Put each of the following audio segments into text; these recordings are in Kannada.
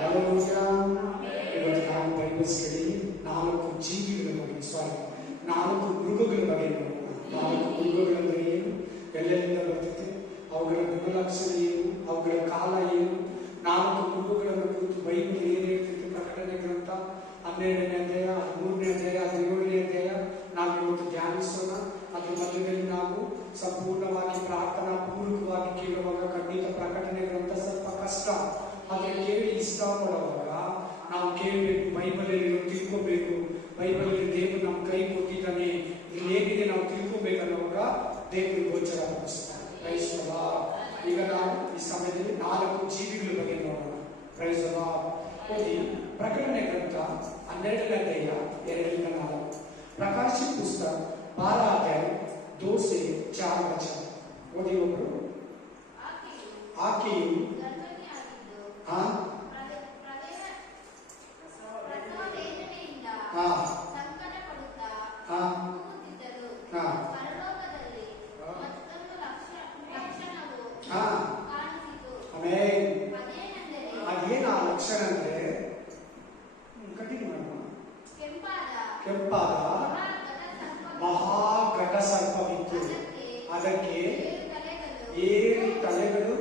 ಹಲ್ಲೆಲೂಯಾ. ಇವತ್ತು ನಾವು ಬೈಬಲ್ ಸ್ಟಡಿ 4 ಜೀವಿಗಳ ಬಗ್ಗೆ, ನಾಲ್ಕು ಮೃಗಗಳ ಬಗ್ಗೆ ನೋಡೋಣ. 4 ಮೃಗಗಳಂದ್ರೆ ಏನು, ಎಲ್ಲೆಲ್ಲಿಂದ ಬರ್ತದೆ, ಅವುಗಳ ಗುಣಲಕ್ಷಣ ಏನು, ಅವುಗಳ ಕಾಲ ಏನು, 4 ಮೃಗಗಳನ್ನು ಕುರಿತು ಬೈಬಲ್ ಏನು ಹೇಳ್ತಿತ್ತು. ಪ್ರಕಟಣೆ ಗ್ರಂಥ 12ನೇ ಅಧ್ಯಾಯ, 13ನೇ ಅಧ್ಯಾಯ, 17ನೇ ಅಧ್ಯಾಯ ನಾವು ಇವತ್ತು ಧ್ಯಾನಿಸೋಣ. ಅದ್ರ ಮಧ್ಯದಲ್ಲಿ ನಾವು ಸಂಪೂರ್ಣವಾಗಿ ಪ್ರಾರ್ಥನಾ ಪೂರ್ವಕವಾಗಿ ಕೇಳುವಾಗ ಖಂಡಿತ ಪ್ರಕಟಣೆ ಗ್ರಂಥ ಸ್ವಲ್ಪ ಕಷ್ಟ, ಆದರೆ ಕೇಳಿ ಇಷ್ಟ ಪಡುವಾಗ ನಾವು ಕೇಳಬೇಕು, ಬೈಬಲಲ್ಲಿ ತಿಳ್ಕೋಬೇಕು. ಬೈಬಲಲ್ಲಿ ದೇವರು ನಮ್ಮ ಕೈ ಕೊಟ್ಟಿದ್ದಾನೆ, ಇಲ್ಲಿ ಏನಿದೆ ನಾವು ತಿಳ್ಕೋಬೇಕನ್ನುವಾಗ ದೇವರು ಗೋಚರ ಪಡಿಸ್ತಾನೆ. Price the lord. ಈಗ ನಾವು ಈ ಸಮಯದಲ್ಲಿ 4 ಜೀವಿಗಳ ಬಗ್ಗೆ ನೋಡೋಣ. Price the lord. ಓದಿ ಪ್ರಕಟಣೆ ಗ್ರಂಥ 12ನೇ ಅಧ್ಯಾಯ 2ರಿಂದ 4. ಪ್ರಕಾಶಿತ ಪುಸ್ತಕ 12 अध्याय 2 से 4 वचन. ಓದಿ ಒಬ್ಬರು. ಆಕೆಯು ಅದೇನ ಲಕ್ಷಣ ಅಂದ್ರೆ ಕೆಂಪಾದ ಮಹಾಘಟ ಸರ್ಪವಿತ್ತು. ಅದಕ್ಕೆ 7 ತಲೆಗಳು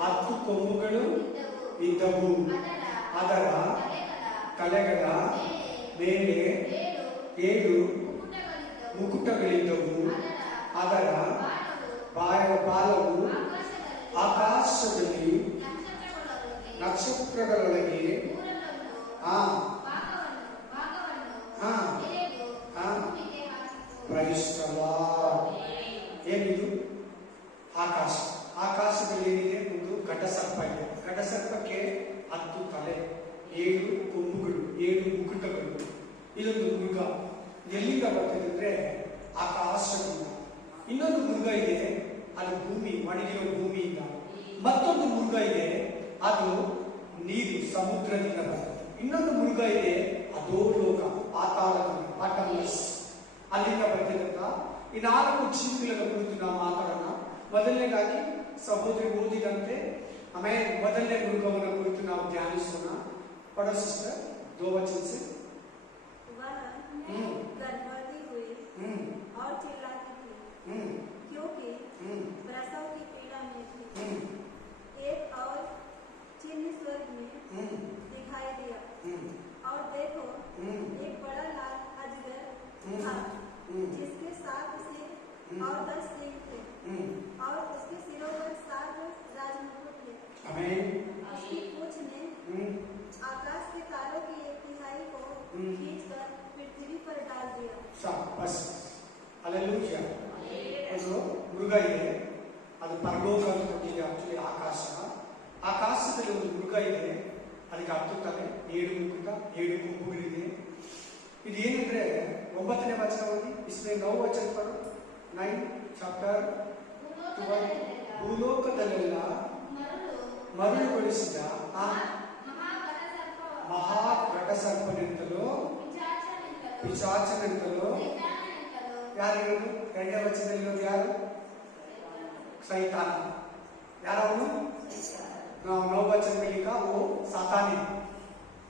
10 ಕೊಂಬುಗಳು ಇದ್ದವು. ಅದರ ತಲೆಗಳ ಮೇಲೆ 7 ಮುಕುಟಗಳಿದ್ದವು. ಅದರ ಬಾಲವು ಆಕಾಶದಲ್ಲಿ ನಕ್ಷತ್ರಗಳೊಳಗೆ ಏನಿದು ಆಕಾಶ. ಆಕಾಶದಲ್ಲಿ ಏನಿದೆ, ಒಂದು ಘಟಸರ್ಪ ಇದೆ. ಘಟಸರ್ಪಕ್ಕೆ 10 ತಲೆ, 7 ಕೊಂಬುಗಳು, 7 ಮುಕುಟಗಳು. ಇದೊಂದು ಮೃಗ. ಎಲ್ಲಿಂದ ಬರ್ತದೆ ಅಂದ್ರೆ ಆಕಾಶದಿಂದ. ಇನ್ನೊಂದು ಮೃಗ ಇದೆ, ಅದು ಭೂಮಿ, ಒಣಗಿರೋ ಭೂಮಿಯಿಂದ. ಮತ್ತೊಂದು ಮೃಗ ಇದೆ, ಅದು ನೀರು, ಸಮುದ್ರದಿಂದ ಬರ್ತದೆ. ಇನ್ನೊಂದು ಮೃಗ ಇದೆ, ಅಧೋಲೋಕ, ಪಾತಾಳದಿಂದ, ಬಾಟಮ್ಲೆಸ್, ಅಲ್ಲಿಂದ ಬರ್ತಿದಂತ. ಈ 4 ಜೀವಿಗಳ ಕುರಿತು ನಾವು ಮಾತಾಡೋಣ. ಮೊದಲನೇದಾಗಿ ಸಹೋದರಿ ಓದಿದಂತೆ ಆಮೇಲೆ ಮೊದಲನೇ ಮೃಗವನ್ನ ಕುರಿತು ನಾವು ಧ್ಯಾನಿಸೋಣ. पढ़ो सिस्टर 2 वचन से. वह गर्भवती हुई और चिल्लाती थी क्योंकि प्रसव की पीड़ा में थी. एक और चिन्ह स्वर्ग में दिखाई दिया और देखो एक बड़ा लाल अजगर था जिसके 7 सिर और 10 सींग थे और उसके सिरों पर 7 राजमुकुट थे. उसकी पूंछ ने आकाश के तारों की 1/3 को खींचकर पृथ्वी पर डाल दिया. बस हालेलूया. ಅದು ಮೃಗ ಇದೆ, ಅದು ಪರಲೋಕ ಅಂತ ಕೊಟ್ಟಿದೆ. ಆಕ್ಚುಲಿ ಆಕಾಶದಲ್ಲಿ ಒಂದು ಮೃಗ ಇದೆ, ಅದಕ್ಕೆ 10 ತಲೆ, 7 ಮುಕುಟ, 7 ಕೊಂಬುಗಳಿದೆ. ಇದೇನಂದ್ರೆ 9ನೇ ವಚನ ಓದಿ. इसमें 9 वचन पढ़ो. 9 ಚಾಪ್ಟರ್ 12. ಭೂಲೋಕದಲ್ಲೆಲ್ಲ ಮರಳುಗೊಳಿಸಿದ ಮಹಾಘಟ ಸರ್ಪನೆಂತಲೂ ಪಿಶಾಚನೆಂತಲೂ ಯಾರಿರೋದು? 2ನೇ ವಚನದಲ್ಲಿರೋದು ಯಾರು? ಸೈತಾನ. ಯಾರವನು? ನಾವು 9 वचन में लिखा वो सातानी,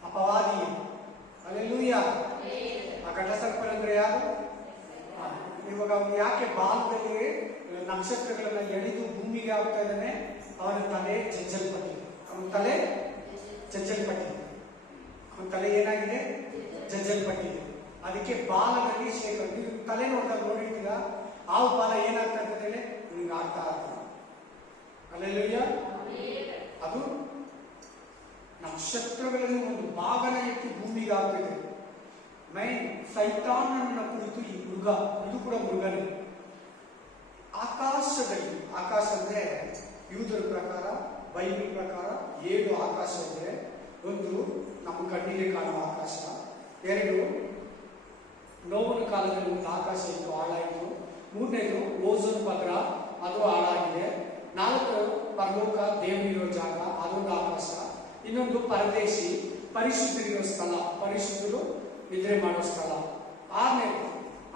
अपवादी है. हालेलूया. ಆ ಘಟ ಸರ್ಪ ಅಂದ್ರೆ ಯಾರು? ಇವಾಗ ಅವನು ಯಾಕೆ ಬಾಲದಲ್ಲಿ ನಕ್ಷತ್ರಗಳನ್ನ ಎಳೆದು ಭೂಮಿಗೆ ಆಗ್ತಾ ಇದ್ದಾನೆ? ಅವನ ತಲೆ ಜಜ್ಜಲ್ಪಟ್ಟಿದೆ. ಅವನ ತಲೆ ಏನಾಗಿದೆ? ಜಜ್ಜಲ್ಪಟ್ಟಿದೆ. ಅದಕ್ಕೆ ಬಾಲದಲ್ಲಿ ಶೇಖರ. ನೀವು ತಲೆ ನೋಡಿದಾಗ ನೋಡಿರ್ತೀರಾ, ಆ ಬಾಲ ಏನಾಗ್ತಾ ಇರ್ತದೆ? ನಿಮ್ಗೆ ಆಗ್ತಾ ಇರ್ತದೆ. ಹಲ್ಲೆಲೂಯಾ. ಅದು ನಕ್ಷತ್ರಗಳಲ್ಲಿ ಒಂದು ಭಾಗನ ಎತ್ತಿ ಭೂಮಿಗೆ ಆಗ್ತಿದೆ. ಮೈನ್ ಸೈತಾನನ ಕುರಿತು ಈ ಮೃಗ, ಇದು ಕೂಡ ಮೃಗನೇ. ಆಕಾಶದಲ್ಲಿ, ಆಕಾಶ ಅಂದ್ರೆ ಯೂದರ ಪ್ರಕಾರ, ಬೈಬಲ್ ಪ್ರಕಾರ 7 ಆಕಾಶ ಇದೆ. ಒಂದು ನಮ್ಮ ಕಣ್ಣಿಗೆ ಕಾಣುವ ಆಕಾಶ, 2 ನೋವನ ಕಾಲದಲ್ಲಿ ಒಂದು ಆಕಾಶ ಇತ್ತು, ಹಾಳಾಯಿತು. 3ನೇದು ಓಝೋನ್ ಪದರ, ಅದು ಹಾಳಾಗಿದೆ. 4 ಪರಲೋಕ, ದೇವರಿರೋ ಜಾಗ, ಅದೊಂದು ಆಕಾಶ. ಇನ್ನೊಂದು ಪರದೇಶಿ, ಪರಿಶುದ್ಧರಿರೋ ಸ್ಥಳ, ಪರಿಶುದ್ಧರು ನಿದ್ರೆ ಮಾಡೋ ಸ್ಥಳ. 6ನೇದು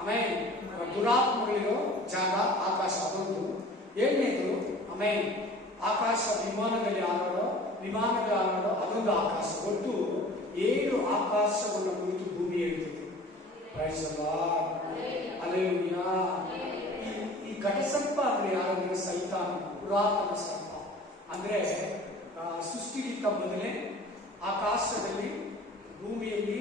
ಆಮೇಲೆ ದುರಾತ್ಮಗಳಿರೋ ಜಾಗ, ಆಕಾಶ, ಅದೊಂದು. 7ನೇದು ಆಮೇಲೆ ಆಕಾಶ ವಿಮಾನದಲ್ಲಿ ಹಾರಾಡೋ ವಿಮಾನಗಳ ಅದೊಂದು ಆಕಾಶ. ಒಟ್ಟು 7 ಆಕಾಶವನ್ನು ಕುರಿತು ಭೂಮಿ ಹೇಳ್ತಿದೆ. Praise the Lord. ಹಲ್ಲೆಲೂಯಾ. ಈ ಘಟಸರ್ಪ ಅಂದ್ರೆ ಯಾರಂದ್ರೆ ಸೈತಾನ, ಪುರಾತನ ಸರ್ಪ. ಅಂದ್ರೆ ಸೃಷ್ಟಿಗಿಂತ ಮೊದಲೇ ಆಕಾಶದಲ್ಲಿ ಭೂಮಿಯಲ್ಲಿ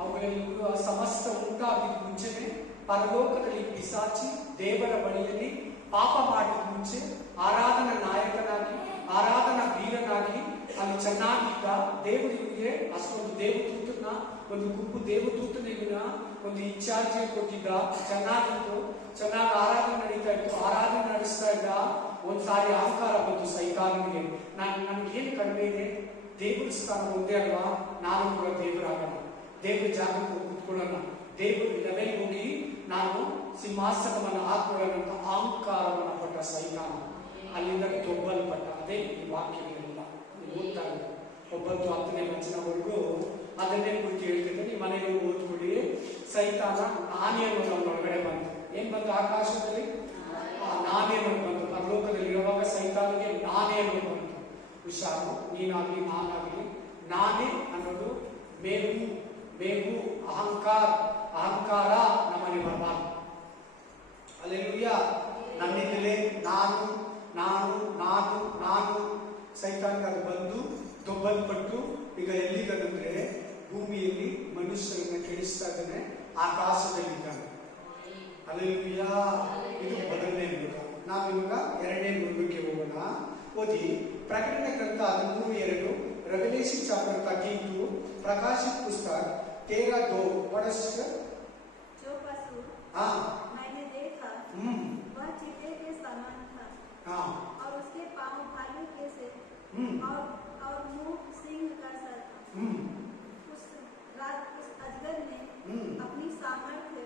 ಅವುಗಳೆಲ್ಲ ಸಮಸ್ತ ಉಂಟಾಗಿದ್ದ ಮುಂಚೆನೆ ಪರಲೋಕದಲ್ಲಿ ಪಿಸಾಚಿ ದೇವರ ಬಳಿಯಲ್ಲಿ ಪಾಪ ಮಾಡಿದ ಮುಂಚೆ ಆರಾಧನಾ ನಾಯಕನಾಗಿ ಆರಾಧನಾ ವೀರನಾಗಿ ಅಲ್ಲಿ ಚೆನ್ನಾಗಿದ್ದ. ದೇವರಿಗೆ ಅಷ್ಟೊಂದು ದೇವದೂತನ ಒಂದು ಗುಂಪು ದೇವದೂತನ ಇವನ ಒಂದು ಇನ್ಚಾರ್ಜ್ ಕೊಟ್ಟಿದ್ದ. ಚೆನ್ನಾಗಿತ್ತು, ಚೆನ್ನಾಗಿ ಆರಾಧನೆ ನಡೀತಾ ಇತ್ತು, ಆರಾಧನೆ ನಡೆಸ್ತಾ ಇದ್ದ. ಒಂದ್ಸಾರಿ ಅಹಂಕಾರ ಬಂತು ಸೈತಾನನಿಗೆ. ನನ್ಗೇನು ಕಡಿಮೆ ಇದೆ, ದೇವರ ಸ್ಥಾನ ಒಂದೇ ಅಲ್ವಾ, ನಾನು ಕೂಡ ದೇವರಾಗೋಣ, ದೇವರ ಜಾಗಕ್ಕೆ ಕೂತ್ಕೊಳ್ಳೋಣ, ದೇವರ ಲೆವೆಲ್ ಹೋಗಿ ನಾನು ಸಿಂಹಾಸನವನ್ನು ಹಾಕೊಳ್ಳೋಣ ಅಂತ ಅಹಂಕಾರವನ್ನು ಪಟ್ಟ ಸೈತಾನ. ಅಲ್ಲಿಂದ ದೊಬ್ಬಲ್ಪಟ್ಟ. ಅದೇ ಈ ವಾಕ್ಯಗಳಿಲ್ಲ ಓದ್ತಾ ಇದ್ದ 9-10ನೇ ವಚನವರೆಗೂ ಅದನ್ನೇ ಕುರಿತು ಹೇಳ್ತಿದ್ದೆ. ನಿಮ್ಮ ಮನೆಗೆ ಓದ್ಕೊಳ್ಳಿ. ಸೈತಾನ ನಾನೇ ಅನ್ನೋದು ಒಳಗಡೆ ಬಂತು. ಏನ್ ಬಂತು ಆಕಾಶದಲ್ಲಿ? ನಾನೇ ಅನ್ನೋದು ಬಂತು. ಪರಲೋಕದಲ್ಲಿ ಇರುವಾಗ ಸೈತಾನಿಗೆ ನಾನೇ ಅನ್ನೋದು ಬಂತು. ಹುಷಾರು, ನೀನಾಗ್ಲಿ ನಾನಾಗ್ಲಿ ನಾನೇ ಅನ್ನೋದು ಮೇವು ಅಹಂಕಾರ ನಮ್ಮನೆ ಬರಬಾರ್ದು. ಹಲ್ಲೆಲೂಯಾ. ನನ್ನಿಂದಲೇ ನಾನು ಸೈತಾನಿಗೆ ಅದು ಬಂದು ದೊಬ್ಬಲ್ಪಟ್ಟು ಈಗ ಎಲ್ಲಿದ್ದಾನಂದ್ರೆ ಭೂಮಿಯಲ್ಲಿ ಮನುಷ್ಯರನ್ನ ಕೆಡಿಸ್ತಾ ಇದ್ದಾನೆ, ಆಕಾಶದಲ್ಲಿದ್ದಾನೆ. ಹಲ್ಲೆಲೂಯಾ. ಇದು ಮೊದಲನೇ ಮೃಗ. ನಾವು ಇವಾಗ 2ನೇ ಮೃಗಕ್ಕೆ ಹೋಗೋಣ. ಓದಿ ಪ್ರಕಟಣೆ ಗ್ರಂಥ 13:2, ರೆವಲೇಷನ್ ಚಾಪ್ಟರ್ 32, ಪ್ರಕಾಶಿತ ಪುಸ್ತಕ 13:2. What is it? जो पशु मैंने देखा वह चीते के समान था और उसके पांव भालू के से और मुंह सिंह का सा था। उस अजगर ने अपनी सामर्थ्य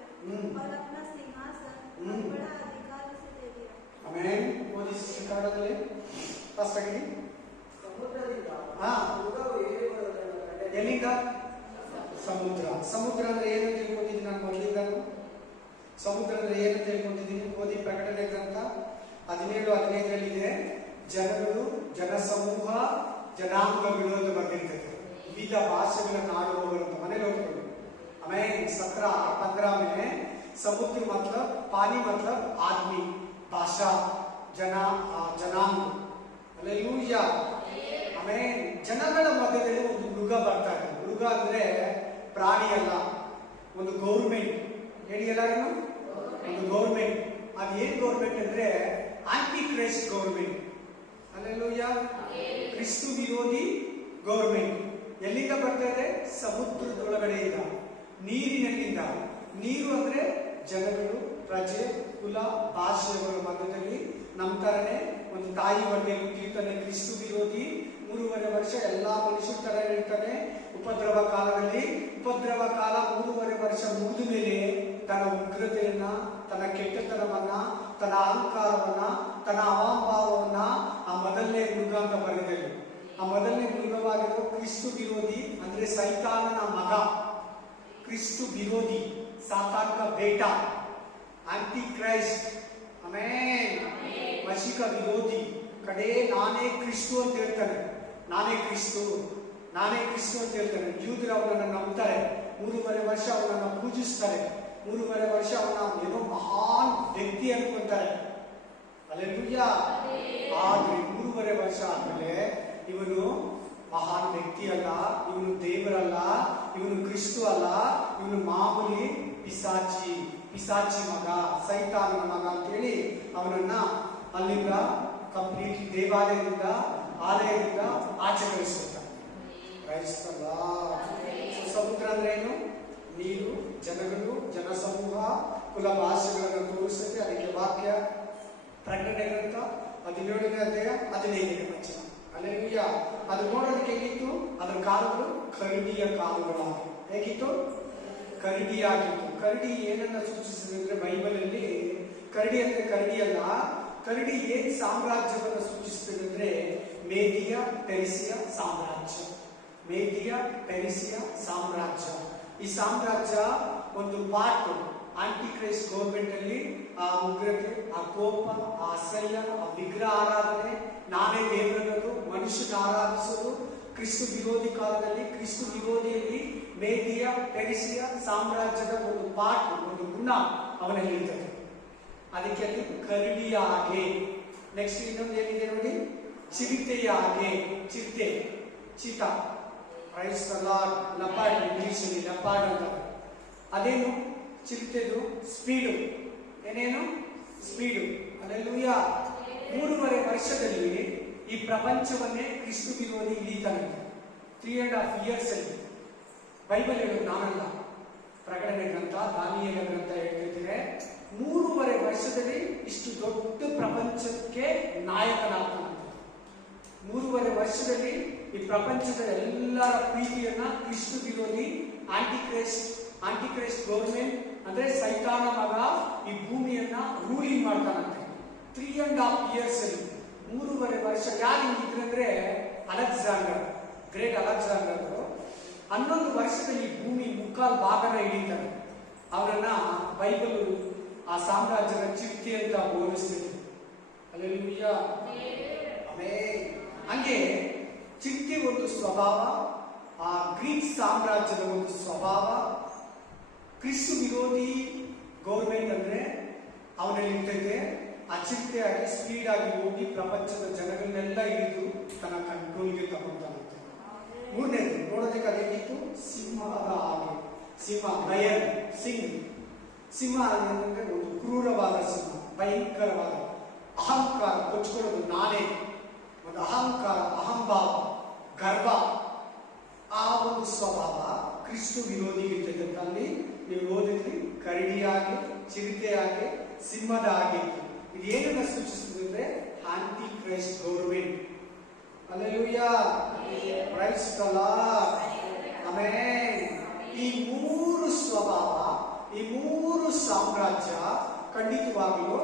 और अपना सिंहासन और बड़ा अधिकार उसे दे दिया। ಆಮೆನ್. ಓದಿ ಕನ್ನಡದಲ್ಲಿ ಫಸ್ಟ್ ಆಗಿ. ಎಲ್ಲಿಂದ? ಸಮುದ್ರ ಅಂದ್ರೆ ಏನು ತಿಳ್ಕೊಂಡಿದ್ದೀನಿ ನಾನು ಮೊದಲಿಂದ. ಸಮುದ್ರ ಅಂದ್ರೆ ಏನು ತಿಳ್ಕೊಂಡಿದ್ದೀನಿ. ಓದಿ ಪ್ರಕಟಣೆ ಗ್ರಂಥ 17:15 ಜನಗಳು, ಜನಸಮೂಹ, ಜನಾಂಗಗಳು ಅಂತ ಬರ್ತಿರ್ತದೆ. ವಿವಿಧ ಭಾಷೆಗಳನ್ನು ಆಡುವವರು ಅಂತ ಮನೇಲಿ ಹೋಗ್ಕೊಂಡು. ಆಮೇಲೆ 17:15 में समुद्र मतलब पानी मतलब आदमी, भाषा, ಜನಾಂಗ. ಹಲ್ಲೆಲೂಯಾ. ಆಮೇಲೆ ಜನಗಳ ಮಧ್ಯದಲ್ಲಿ ಒಂದು ಮೃಗ ಬರ್ತಾ ಇದೆ. ಮೃಗ ಅಂದ್ರೆ ಪ್ರಾಣಿ ಅಲ್ಲ, ಒಂದು ಗೌರ್ಮೆಂಟ್. ಹೇಳಿ ಎಲ್ಲರೂ, ಒಂದು ಗೌರ್ಮೆಂಟ್. ಅದೇನ್ ಗೌರ್ಮೆಂಟ್ ಅಂದ್ರೆ ಆಂಟಿ ಕ್ರೈಸ್ಟ್ ಗೌರ್ಮೆಂಟ್. ಹಲ್ಲೆಲೂಯಾ. ಕ್ರಿಸ್ತು ವಿರೋಧಿ ಗೌರ್ಮೆಂಟ್. ಎಲ್ಲಿಂದ ಬರ್ತಾ ಇದೆ? ಸಮುದ್ರದೊಳಗಡೆಯಿಂದ, ನೀರಿನಲ್ಲಿಂದ. ನೀರು ಅಂದ್ರೆ ಜನಗಳು, ಪ್ರಜೆ, ಕುಲ, ಭಾಷೆಗಳ ಮಧ್ಯದಲ್ಲಿ ನಮ್ಮ ತರನೇ ಒಂದು ತಾಯಿ ಹೊಟ್ಟೆ ಹುಟ್ಟಿರ್ತಾನೆ. ಕ್ರಿಸ್ತು ವಿರೋಧಿ 3.5 ವರ್ಷ ಎಲ್ಲಾ ಮನುಷ್ಯರ ತರ ಇರ್ತಾನೆ. ಉಪದ್ರವ ಕಾಲದಲ್ಲಿ, ಉಪದ್ರವ ಕಾಲ 3.5 ವರ್ಷ ಮುಗಿದ ಮೇಲೆ ತನ್ನ ಉಗ್ರತೆಯನ್ನ, ತನ್ನ ಕೆಟ್ಟತನವನ್ನ, ತನ್ನ ಅಹಂಕಾರವನ್ನ, ತನ್ನ ಅಹಂಭಾವವನ್ನ ಆ ಮೊದಲನೇ ಮೃಗ ಅಂತ ಬರೆದಿದೆ. ಆ ಮೊದಲನೇ ಮೃಗವಾಗಿರೋ ಕ್ರಿಸ್ತು ವಿರೋಧಿ ಅಂದ್ರೆ ಸೈತಾನನ ಮಗ, ಕ್ರಿಸ್ತು ವಿರೋಧಿ, ಸಾತಾನ್ का बेटा, ಆಂಟಿ ಕ್ರೈಸ್ಟ್. ಆಮೆನ್. ಮಸಿಕ ವಿರೋಧಿ. ಕಡೆ ನಾನೇ ಕ್ರಿಸ್ತು ಅಂತ ಹೇಳ್ತಾನೆ. ನಾನೇ ಕ್ರಿಸ್ತು ಅಂತ ಹೇಳ್ತಾನೆ. ಯೂದರು ಅವನನ್ನು ನಂಬ್ತಾರೆ. 3.5 ವರ್ಷ ಅವನನ್ನು ಪೂಜಿಸ್ತಾರೆ. 3.5 ವರ್ಷ ಅವನ ಏನೋ ಮಹಾನ್ ವ್ಯಕ್ತಿ ಅನ್ಕೊಂತಾರೆ. ಹಲ್ಲೆಲೂಯಾ. ಆದ್ರೆ 3.5 ವರ್ಷ ಆದ್ಮೇಲೆ ಇವನು ಮಹಾನ್ ವ್ಯಕ್ತಿ ಅಲ್ಲ, ಇವನು ದೇವರಲ್ಲ, ಇವನು ಕ್ರಿಸ್ತು ಅಲ್ಲ, ಇವನು ಮಾಮೂಲಿ ಪಿಸಾಚಿ ಮಗ, ಸೈತಾನನ ಮಗ ಅಂತೇಳಿ ಅವನನ್ನ ಅಲ್ಲಿಂದ ಕಂಪ್ಲೀಟ್ ದೇವಾಲಯದಿಂದ, ಆಲಯದಿಂದ ಆಚೆ ಕಳಿಸುತ್ತಾರೆ. ಸಮುದ್ರ ಅಂದ್ರೆ ಏನು? ನೀರು, ಜನಗಳು, ಜನಸಮೂಹ, ಕುಲ, ಭಾಷೆಗಳನ್ನು ತೋರಿಸುತ್ತೆ. ಅದಕ್ಕೆ ವಾಕ್ಯ ಪ್ರಕಟಣೆ ಗ್ರಂಥ 17ನೇ ಅಧ್ಯಾಯ 15ನೇ ವಚನ. ಹಲ್ಲೆಲೂಯಾ. ಅದು ನೋಡೋದಕ್ಕೆ ಹೇಗಿತ್ತು? ಅದರ ಕಾಲುಗಳು ಕರಡಿಯ ಕಾಲುಗಳಾಗಿತ್ತು. ಹೇಗಿತ್ತು? ಕರಡಿಯಾಗಿತ್ತು. ಕರಡಿ ಏನನ್ನ ಸೂಚಿಸಿದೆ ಅಂದ್ರೆ ಬೈಬಲ್ ಅಲ್ಲಿ ಕರಡಿ ಅಂದ್ರೆ ಕರಡಿ ಅಲ್ಲ. ಕರಡಿ ಏನ್ ಸಾಮ್ರಾಜ್ಯವನ್ನು ಸೂಚಿಸ್ತದೆ ಅಂದ್ರೆ ಮೇದಿಯ ಪೆರಿಸಿಯ ಸಾಮ್ರಾಜ್ಯ. ಈ ಸಾಮ್ರಾಜ್ಯ ಒಂದು ಪಾರ್ಟ್ ಆಂಟಿ ಕ್ರೈಸ್ಟ್ ಗೌರ್ಮೆಂಟ್ ಅಲ್ಲಿ ಆ ಉಗ್ರತೆ, ಆ ಕೋಪ, ಆ ಅಸಹ್ಯ, ಆ ವಿಗ್ರಹ ಆರಾಧನೆ, ನಾನೇ ದೇವರನ್ನೋದು, ಮನುಷ್ಯನ ಆರಾಧಿಸೋದು, ಕ್ರಿಸ್ತು ವಿರೋಧಿ ಕಾಲದಲ್ಲಿ, ಕ್ರಿಸ್ತು ವಿರೋಧಿಯಲ್ಲಿ ಮೇದಿಯ ಪೆರಿಸಿಯ ಸಾಮ್ರಾಜ್ಯದ ಒಂದು ಪಾಠ, ಒಂದು ಗುಣ ಅವನಲ್ಲಿ ಇರ್ತದೆ. ಅದಕ್ಕೆ ಅಲ್ಲಿ ಕರಡಿಯ ಹಾಗೆ. ನೆಕ್ಸ್ಟ್ ಇನ್ನೊಂದು ಏನಿದೆ ನೋಡಿ, ಚಿರತೆಯ ಹಾಗೆ. ಚಿರತೆ, ಚೀತ, ಪ್ರೈಸ್ ದ ಲಾರ್ಡ್. ಲಪಾರ್ಡ್ ಇಂಗ್ಲಿಷ್ ಅಲ್ಲಿ ಲಪಾರ್ಡ್ ಅಂತ. ಅದೇನು ಚಿರತೆದು? ಸ್ಪೀಡು. ಏನೇನು? ಸ್ಪೀಡು. ಅಲ್ಲೆಲ್ಲೂಯ್ಯ. 3.5 ವರ್ಷದಲ್ಲಿ ಈ ಪ್ರಪಂಚವನ್ನೇ ಕ್ರಿಸ್ತು ವಿರೋಧಿ ಇಳಿತಾನೆ. 3.5 years ಅಲ್ಲಿ. ಬೈಬಲ್ ಹೇಳೋದು ನಾನಲ್ಲ, ಪ್ರಕಟಣೆ ಗ್ರಂಥ, ದಾನಿಯೇಲ ಗ್ರಂಥ ಹೇಳ್ತಿದ್ರೆ 3.5 ವರ್ಷದಲ್ಲಿ ಇಷ್ಟು ದೊಡ್ಡ ಪ್ರಪಂಚಕ್ಕೆ ನಾಯಕನಾಗ್ತಾನಂತೆ. 3.5 ವರ್ಷದಲ್ಲಿ ಈ ಪ್ರಪಂಚದ ಎಲ್ಲರ ಪ್ರೀತಿಯನ್ನ ಕ್ರಿಸ್ತು ವಿರೋಧಿ ಆಂಟಿ ಕ್ರೈಸ್ಟ್ ಗೌರ್ಮೆಂಟ್ ಅಂದ್ರೆ ಸೈತಾನ ಮಗ ಈ ಭೂಮಿಯನ್ನ ರೂಲಿಂಗ್ ಮಾಡ್ತಾನಂತೆ. 3.5 years ಅಲ್ಲಿ, 3.5 ವರ್ಷ. ಯಾರು ಹಿಂಗಿದ್ರೆ ಅಂದ್ರೆ ಅಲೆಕ್ಸಾಂಡರ್, ಗ್ರೇಟ್ ಅಲೆಕ್ಸಾಂಡರ್ 11 ವರ್ಷದಲ್ಲಿ ಭೂಮಿ ಮುಕ್ಕಾಲ್ ಭಾಗನ ಹಿಡಿತಾರೆ. ಅವರನ್ನ ಬೈಬಲ್ ಆ ಸಾಮ್ರಾಜ್ಯದ ಚಿರತೆ ಅಂತ ಹೋಲಿಸ್ತಿದೆ. ಅಲ್ಲೆಲ್ಲೂಯ್ಯ. ಆಮೆನ್. ಹಂಗೆ ಚಿರತೆ ಒಂದು ಸ್ವಭಾವ, ಆ ಗ್ರೀಕ್ ಸಾಮ್ರಾಜ್ಯದ ಒಂದು ಸ್ವಭಾವ. ಕ್ರಿಸ್ತು ವಿರೋಧಿ ಗೌರ್ಮೆಂಟ್ ಅಂದ್ರೆ ಅವನಲ್ಲಿ ಇರ್ತದೆ. ಆ ಚಿರತೆಯಾಗಿ ಸ್ಪೀಡ್ ಆಗಿ ಹೋಗಿ ಪ್ರಪಂಚದ ಜನಗಳನ್ನೆಲ್ಲ ಹಿಡಿದು ತನ್ನ ಕಂಟ್ರೋಲ್ಗೆ ತಗೊಂತಾನಂತೆ. 3ನೇದು ನೋಡೋದಕ್ಕೆ ಅದೇನಿತ್ತು? ಸಿಂಹದ ಹಾಗೆ. ಸಿಂಹ, ಲಯನ್, ಸಿಂಹ ಅಂದ್ರೆ ಒಂದು ಕ್ರೂರವಾದ ಸಿಂಹ, ಭಯಂಕರವಾದ ಅಹಂಕಾರ, ಕೊಚ್ಕೊಳ್ಳೋದು ನಾನೇ, ಒಂದು ಅಹಂಕಾರ, ಅಹಂಭಾವ, ಗರ್ವ, ಆ ಒಂದು ಸ್ವಭಾವ ಕ್ರಿಸ್ತು ವಿರೋಧಿ ಇರ್ತದೆ. ಅಲ್ಲಿ ನೀವು ಓದಿದ್ರಿ, ಕರಡಿಯಾಗಿ, ಚಿರತೆಯಾಗಿ, ಸಿಂಹದ ಹಾಗೆ. ಇದು ಏನನ್ನ ಸೂಚಿಸುತ್ತದೆ ಅಂದ್ರೆ antichrist government. Hallelujah. Praise the Lord. Amen. ಈ 3 ಸ್ವಭಾವ, ಈ 3 ಸಾಮ್ರಾಜ್ಯ ಖಂಡಿತವಾಗಲೂ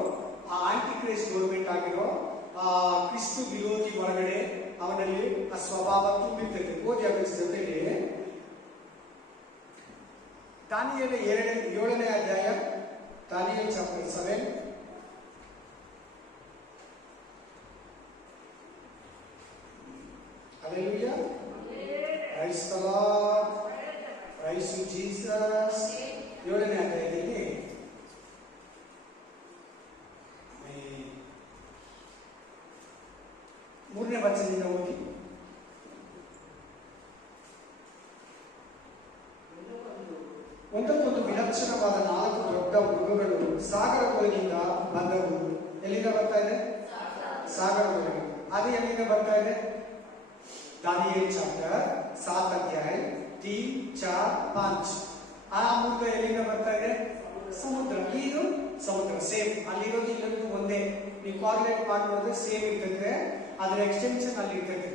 ಆ ಆಂಟಿ ಕ್ರೈಸ್ಟ್ ಗೌರ್ಮೆಂಟ್ ಆಗಿರೋ ಆ ಕ್ರಿಸ್ತು ವಿರೋಧಿ ಒಳಗಡೆ ಅವನಲ್ಲಿ ಆ ಸ್ವಭಾವ ತುಂಬಿರ್ತದೆ. ಓದಿ ಅದರ ಜೊತೆಗೆ ದಾನಿಯೇಲ 7ನೇ ಅಧ್ಯಾಯ, Daniel chapter 7. Hallelujah. Praise the Lord. Praise you Jesus. 7ನೇ ಅಧ್ಯಾಯದಲ್ಲಿ 3ನೇ ವಚನದಿಂದ ಓದಿ. ಒಂದಕ್ಕೊಂದು ವಿಲಕ್ಷಣವಾದ 4 ದೊಡ್ಡ ಮೃಗಗಳು ಸಾಗರದೊಳಗಿಂದ ಬಂದವು. ಎಲ್ಲಿಂದ ಬರ್ತಾ ಇದೆ? ಸಾಗರದೊಳಗೆ. ಅದು ಎಲ್ಲಿಂದ ಬರ್ತಾ ಇದೆ? ದಾನಿಯೇಲ್ ಚಾಪ್ಟರ್ 7 ಅಧ್ಯಾಯ 3, 4, 5. ಆ ಮೃಗ ಎಲ್ಲಿಂದ ಬರ್ತಾ ಇದೆ? ಸಮುದ್ರ. ಇದು ಸಮುದ್ರ ಸೇಮ್. ಅಲ್ಲಿರೋದು ಇಲ್ಲಿರೋದು ಒಂದೇ. ನೀವು ಕಾರ್ಲೇಟ್ ಮಾಡೋದ್ರೆ ಸೇಮ್ ಇರ್ತದೆ, ಅದರ ಎಕ್ಸ್ಟೆನ್ಷನ್ ಅಲ್ಲಿ ಇರ್ತದೆ.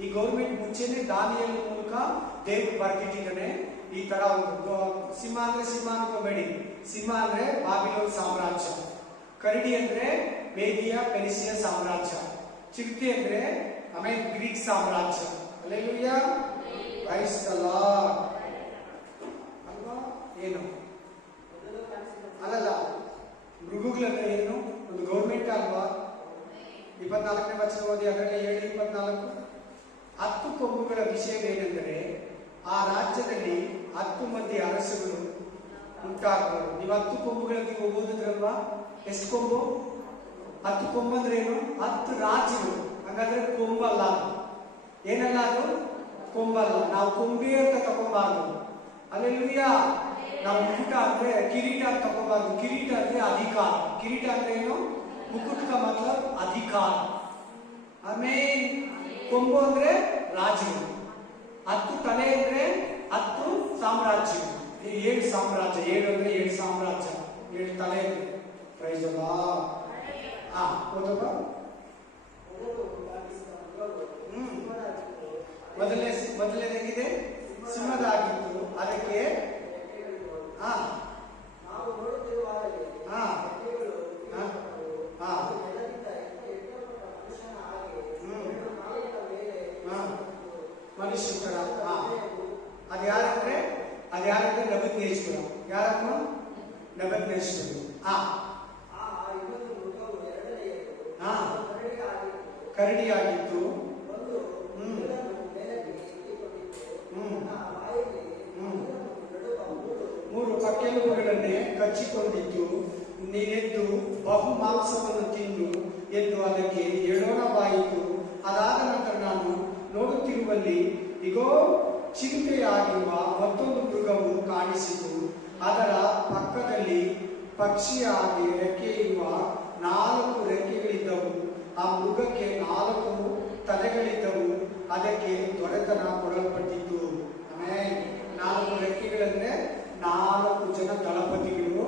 ಈ ಗೌರ್ಮೆಂಟ್ ಮುಂಚೆನೆ ದಾನಿಯೇಲ್ ಮೂಲಕ ದೇವರು ಬರ್ತಿದ್ದಾನೆ. ಈ ತರ ಒಂದು ಸಿಂಹ ಅಂದ್ರೆ ಸಿಂಹ ಅನ್ಕೋಬೇಡಿ. ಸಿಂಹ ಅಂದ್ರೆ ಬಾಬಿಲೋನ್ ಸಾಮ್ರಾಜ್ಯ, ಕರಡಿ ಅಂದ್ರೆ ಮೇದಿಯ ಪೆರಿಸಿಯ ಸಾಮ್ರಾಜ್ಯ, ಚಿರತೆ ಅಂದ್ರೆ ಆಮೇಲೆ ಗ್ರೀಕ್ ಸಾಮ್ರಾಜ್ಯ. ಹಲ್ಲೆಲೂಯಾ. Price the lord. ಅಲ್ವಾ? ಏನು ಅಲ್ಲಲ್ಲ, ಮೃಗಗಳಂದ್ರೆ ಏನು? ಒಂದು ಗೌರ್ಮೆಂಟ್ ಅಲ್ವಾ? 24ನೇ ವಚನ ಓದಿ. ಅದರಲ್ಲಿ 7:24. 10 ಕೊಂಬುಗಳ ವಿಷಯವೇನೆಂದರೆ ಆ ರಾಜ್ಯದಲ್ಲಿ 10 ಮಂದಿ ಅರಸುಗಳು ಉಂಟಾಗುವರು. ನೀವು 10 ಕೊಂಬುಗಳಲ್ಲಿ ಓದಿದ್ರಲ್ವಾ? ಎಷ್ಟು ಕೊಂಬು? 10 ಕೊಂಬು ಅಂದ್ರೆ ಏನು? 10 ರಾಜ್ಯಗಳು. ಹಾಗಾದ್ರೆ ಕೊಂಬಲ್ಲ. ಏನಲ್ಲ ಅದು? ಕೊಂಬಲ್ಲ. ನಾವು ಕೊಂಬೆ ಅಂತ ತಗೊಂಬಾರ್ದು. ಹಲ್ಲೆಲೂಯಾ. ನಾವು ಮುಕುಟ ಅಂದ್ರೆ ಕಿರೀಟ ಅಂತ ತಗೋಬಾರ್ದು. ಕಿರೀಟ ಅಂದ್ರೆ ಅಧಿಕಾರ. ಕಿರೀಟ ಅಂದ್ರೆ ಏನು? ಮುಕುಟ್ का मतलब ಅಧಿಕಾರ. ಆಮೇಲೆ ಕೊಂಬು ಅಂದ್ರೆ ರಾಜ್ಯಗಳು. 10 ತಲೆ ಅಂದ್ರೆ 10 ಸಾಮ್ರಾಜ್ಯಗಳು. 7 ಸಾಮ್ರಾಜ್ಯ. 7 ಅಂದ್ರೆ 7 ಸಾಮ್ರಾಜ್ಯ, 7 ತಲೆ. Praise the Lord. ಓದಪ್ಪ. ಮೊದಲನೇದಾಗಿದೆ ಸಿಂಹದಾಗಿತ್ತು. ಅದಕ್ಕೆ ಮನುಷ್ಯರ ಅದ್ಯಾರಂದ್ರೆ ನಬೂಕದ್ನೆಚ್ಚರ್. ಯಾರನ್ನು? ನೆಬೂಕದ್ನೆಚ್ಚರ್ ಕರಡಿಯಾಗಿತ್ತು. ಮೂರು ಪಕ್ಕೆಲುಬುಗಳನ್ನೇ ಕಚ್ಚಿಕೊಂಡಿತ್ತು. ನೀನೆದ್ದು ಬಹು ಮಾಂಸವನ್ನು ತಿಂದು ಎದ್ದು ಅದಕ್ಕೆ ಎಳೋಣವಾಯಿತು. ಅದಾದ ನಂತರ ನಾನು ನೋಡುತ್ತಿರುವಲ್ಲಿ ಇಗೋ ಚಿಂತೆಯಾಗಿರುವ ಮತ್ತೊಂದು ಮೃಗವು ಕಾಣಿಸಿತು. ಅದರ ಪಕ್ಕದಲ್ಲಿ ಪಕ್ಷಿಯಾಗಿ ರೆಕ್ಕೆ ಇರುವ 4 ರೆಕ್ಕೆಗಳಿದ್ದವು. ಆ ಮೃಗಕ್ಕೆ 4 ತಲೆಗಳಿದ್ದವು. ಅದಕ್ಕೆ ದೊರೆತನ ಕೊಡಲ್ಪಟ್ಟಿತು. ಆಮೇಲೆ 4 ರೆಕ್ಕೆಗಳಂದ್ರೆ 4 ಜನ ದಳಪತಿಗಳು.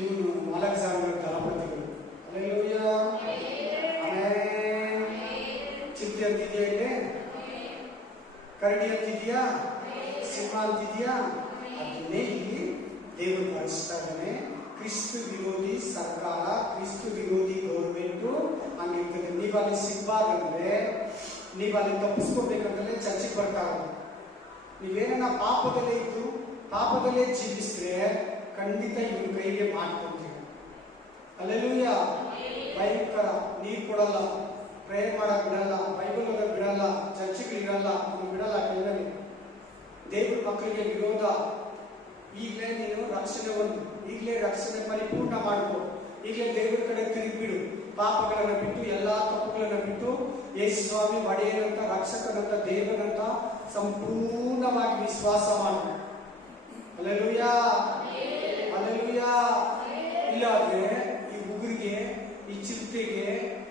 ಇವನು ಅಲೆಕ್ಸಾಂಡರ್ ದಳಪತಿಗಳು. ಹಲ್ಲೆಲೂಯಾ. ಆಮೇಲೆ ಚಿಂತೆ ಅಂತಿದೆಯಾ? ಇಲ್ಲಿ ಕರಡಿ ಅಂತಿದೆಯಾ? ಸಿಂಹ ಅಂತಿದೆಯಾ? ಅದನ್ನೇ ಇಲ್ಲಿ ದೇವರು ಬಳಸ್ತಾ ಇದ್ದಾನೆ. ಕ್ರಿಸ್ತು ವಿರೋಧಿ ಸರ್ಕಾರ, ಕ್ರಿಸ್ತು ವಿರೋಧಿ ಗೌರ್ಮೆಂಟ್ ಹಂಗಿರ್ತದೆ. ನೀವು ಅಲ್ಲಿ ಸಿಗ್ಬಾರ್ದಂದ್ರೆ, ನೀವು ಅಲ್ಲಿ ತಪ್ಪಿಸ್ಕೋಬೇಕಂದ್ರೆ ಚರ್ಚೆಗೆ ಬರ್ತಾರೆ. ನೀವೇನ ಪಾಪದಲ್ಲೇ ಇದ್ದು ಪಾಪದಲ್ಲೇ ಜೀವಿಸಿದ್ರೆ ಖಂಡಿತ ಇವ್ರ ಕೈಗೆ ಮಾಡ್ಕೊಳ್ತೀವಿ. ಹಲ್ಲೆಲೂಯಾ. ಭಯಂಕರ. ನೀರು ಕೊಡಲ್ಲ, ಪ್ರೇಯರ್ ಮಾಡಕ್ ಬಿಡಲ್ಲ, ಬೈಬಲ್ ಓದಕ್ ಬಿಡಲ್ಲ, ಚರ್ಚ್ಗಳಿರಲ್ಲ, ಬಿಡಲ್ಲ. ಕೈಯಲ್ಲಿ ದೇವ್ರ ಮಕ್ಕಳಿಗೆ ವಿರೋಧ. ಈಗಲೇ ನೀನು ರಕ್ಷಣೆ ಹೊಂದು, ಈಗಲೇ ರಕ್ಷಣೆ ಪರಿಪೂರ್ಣ ಮಾಡ್ಕೊ, ಈಗಲೇ ದೇವರ ಕಡೆ ತಿರುಗಿಬಿಡು. ಪಾಪಗಳನ್ನು ಬಿಟ್ಟು, ಎಲ್ಲಾ ತಪ್ಪುಗಳನ್ನು ಬಿಟ್ಟು, ಯೇಸು ಸ್ವಾಮಿ ಒಡೆಯನಂತ, ರಕ್ಷಕನಂತ, ದೇವನಂತ ಸಂಪೂರ್ಣವಾಗಿ ವಿಶ್ವಾಸ ಮಾಡು. ಹಲ್ಲೆಲೂಯಾ. ಹಲ್ಲೆಲೂಯಾ. ಇಲ್ಲಾದ್ರೆ ಈ ಉಗುರಿಗೆ, ಈ ಚಿರತೆಗೆ,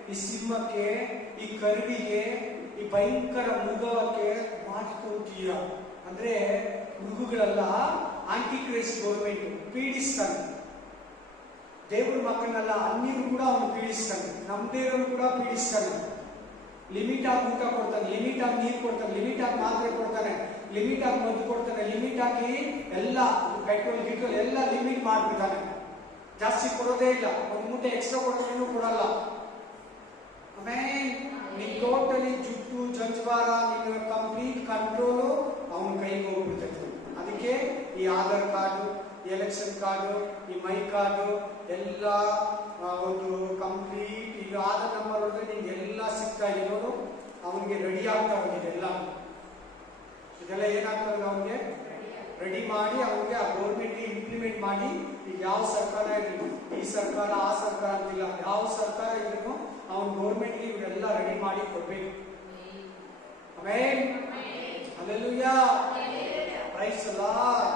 ಈ ಸಿಂಹಕ್ಕೆ, ಈ ಕರಡಿಗೆ, ಈ ಭಯಂಕರ ಮೃಗಕ್ಕೆ ಮಾಡ್ಕೊಳ್ತೀಯ. ಅಂದ್ರೆ ಮೃಗಗಳೆಲ್ಲ ಆಂಟಿ ಕ್ರೈಸ್ಟ್ ಗೌರ್ಮೆಂಟ್ ಪೀಡಿಸ್ತಾನೆ. ದೇವ್ರ ಮಕ್ಕಳನ್ನೆಲ್ಲ ಅನ್ಯರು ಕೂಡ ಅವನು ಪೀಡಿಸ್ತಾನೆ, ನಮ್ಮ ದೇವರು ಕೂಡ ಪೀಡಿಸ್ತಾನೆ. ಲಿಮಿಟ್ ಆಗಿ ಊಟ ಕೊಡ್ತಾನೆ, ಲಿಮಿಟ್ ಆಗಿ ನೀರು ಕೊಡ್ತಾನೆ, ಲಿಮಿಟ್ ಆಗಿ ಮಾತ್ರೆ ಕೊಡ್ತಾನೆ, ಲಿಮಿಟ್ ಆಗಿ ಮದ್ದು ಕೊಡ್ತಾನೆ, ಲಿಮಿಟ್ ಆಗಿ ಎಲ್ಲ ಪೆಟ್ರೋಲ್ ಗಿಟ್ರೋಲ್ ಎಲ್ಲ ಲಿಮಿಟ್ ಮಾಡ್ಬಿಡ್ತಾನೆ. ಜಾಸ್ತಿ ಕೊಡೋದೇ ಇಲ್ಲ. ಒಂದು ಮುದ್ದೆ ಎಕ್ಸ್ಟ್ರಾ ಕೊಡೋದೇನು ಕೊಡಲ್ಲ. ಆಮೇಲೆ ನೀನ್ ಟೋಟಲಿ ಜುಟ್ಟು ಜಂಜ್ವಾರ, ನಿನ್ನ ಕಂಪ್ಲೀಟ್ ಕಂಟ್ರೋಲು ಅವನ ಕೈಗೆ ಹೋಗ್ಬಿಡ್ತೈತೆ. ಅದಕ್ಕೆ ಈ ಆಧಾರ್ ಕಾರ್ಡು, ಎಲೆಕ್ಷನ್ ಕಾರ್ಡು, ಈ ಮೈ ಕಾರ್ಡು ಎಲ್ಲ ಒಂದು ಕಂಪ್ಲೀಟ್ ಈಗ ಆಧಾರ್ ನಂಬರ್ ಹೋದ್ರೆ ನಿಮ್ಗೆ ಎಲ್ಲ ಸಿಗ್ತಾ ಇರೋದು ಅವನಿಗೆ ರೆಡಿ ಆಗ್ತಾ ಹೋಗಿದೆ. ಇದೆಲ್ಲ ಏನಾಗ್ತದೆ, ಅವನಿಗೆ ರೆಡಿ ಮಾಡಿ ಅವನಿಗೆ ಆ ಗೌರ್ಮೆಂಟ್ಗೆ ಇಂಪ್ಲಿಮೆಂಟ್ ಮಾಡಿ. ಈಗ ಯಾವ ಸರ್ಕಾರ ಇರಲಿ, ಈ ಸರ್ಕಾರ ಆ ಸರ್ಕಾರ ಅಂತಿಲ್ಲ, ಯಾವ ಸರ್ಕಾರ ಇದ್ರು ಅವನ ಗೌರ್ಮೆಂಟ್ಗೆ ಇವೆಲ್ಲ ರೆಡಿ ಮಾಡಿ ಕೊಡ್ಬೇಕು. Amen. Hallelujah. Praise the Lord.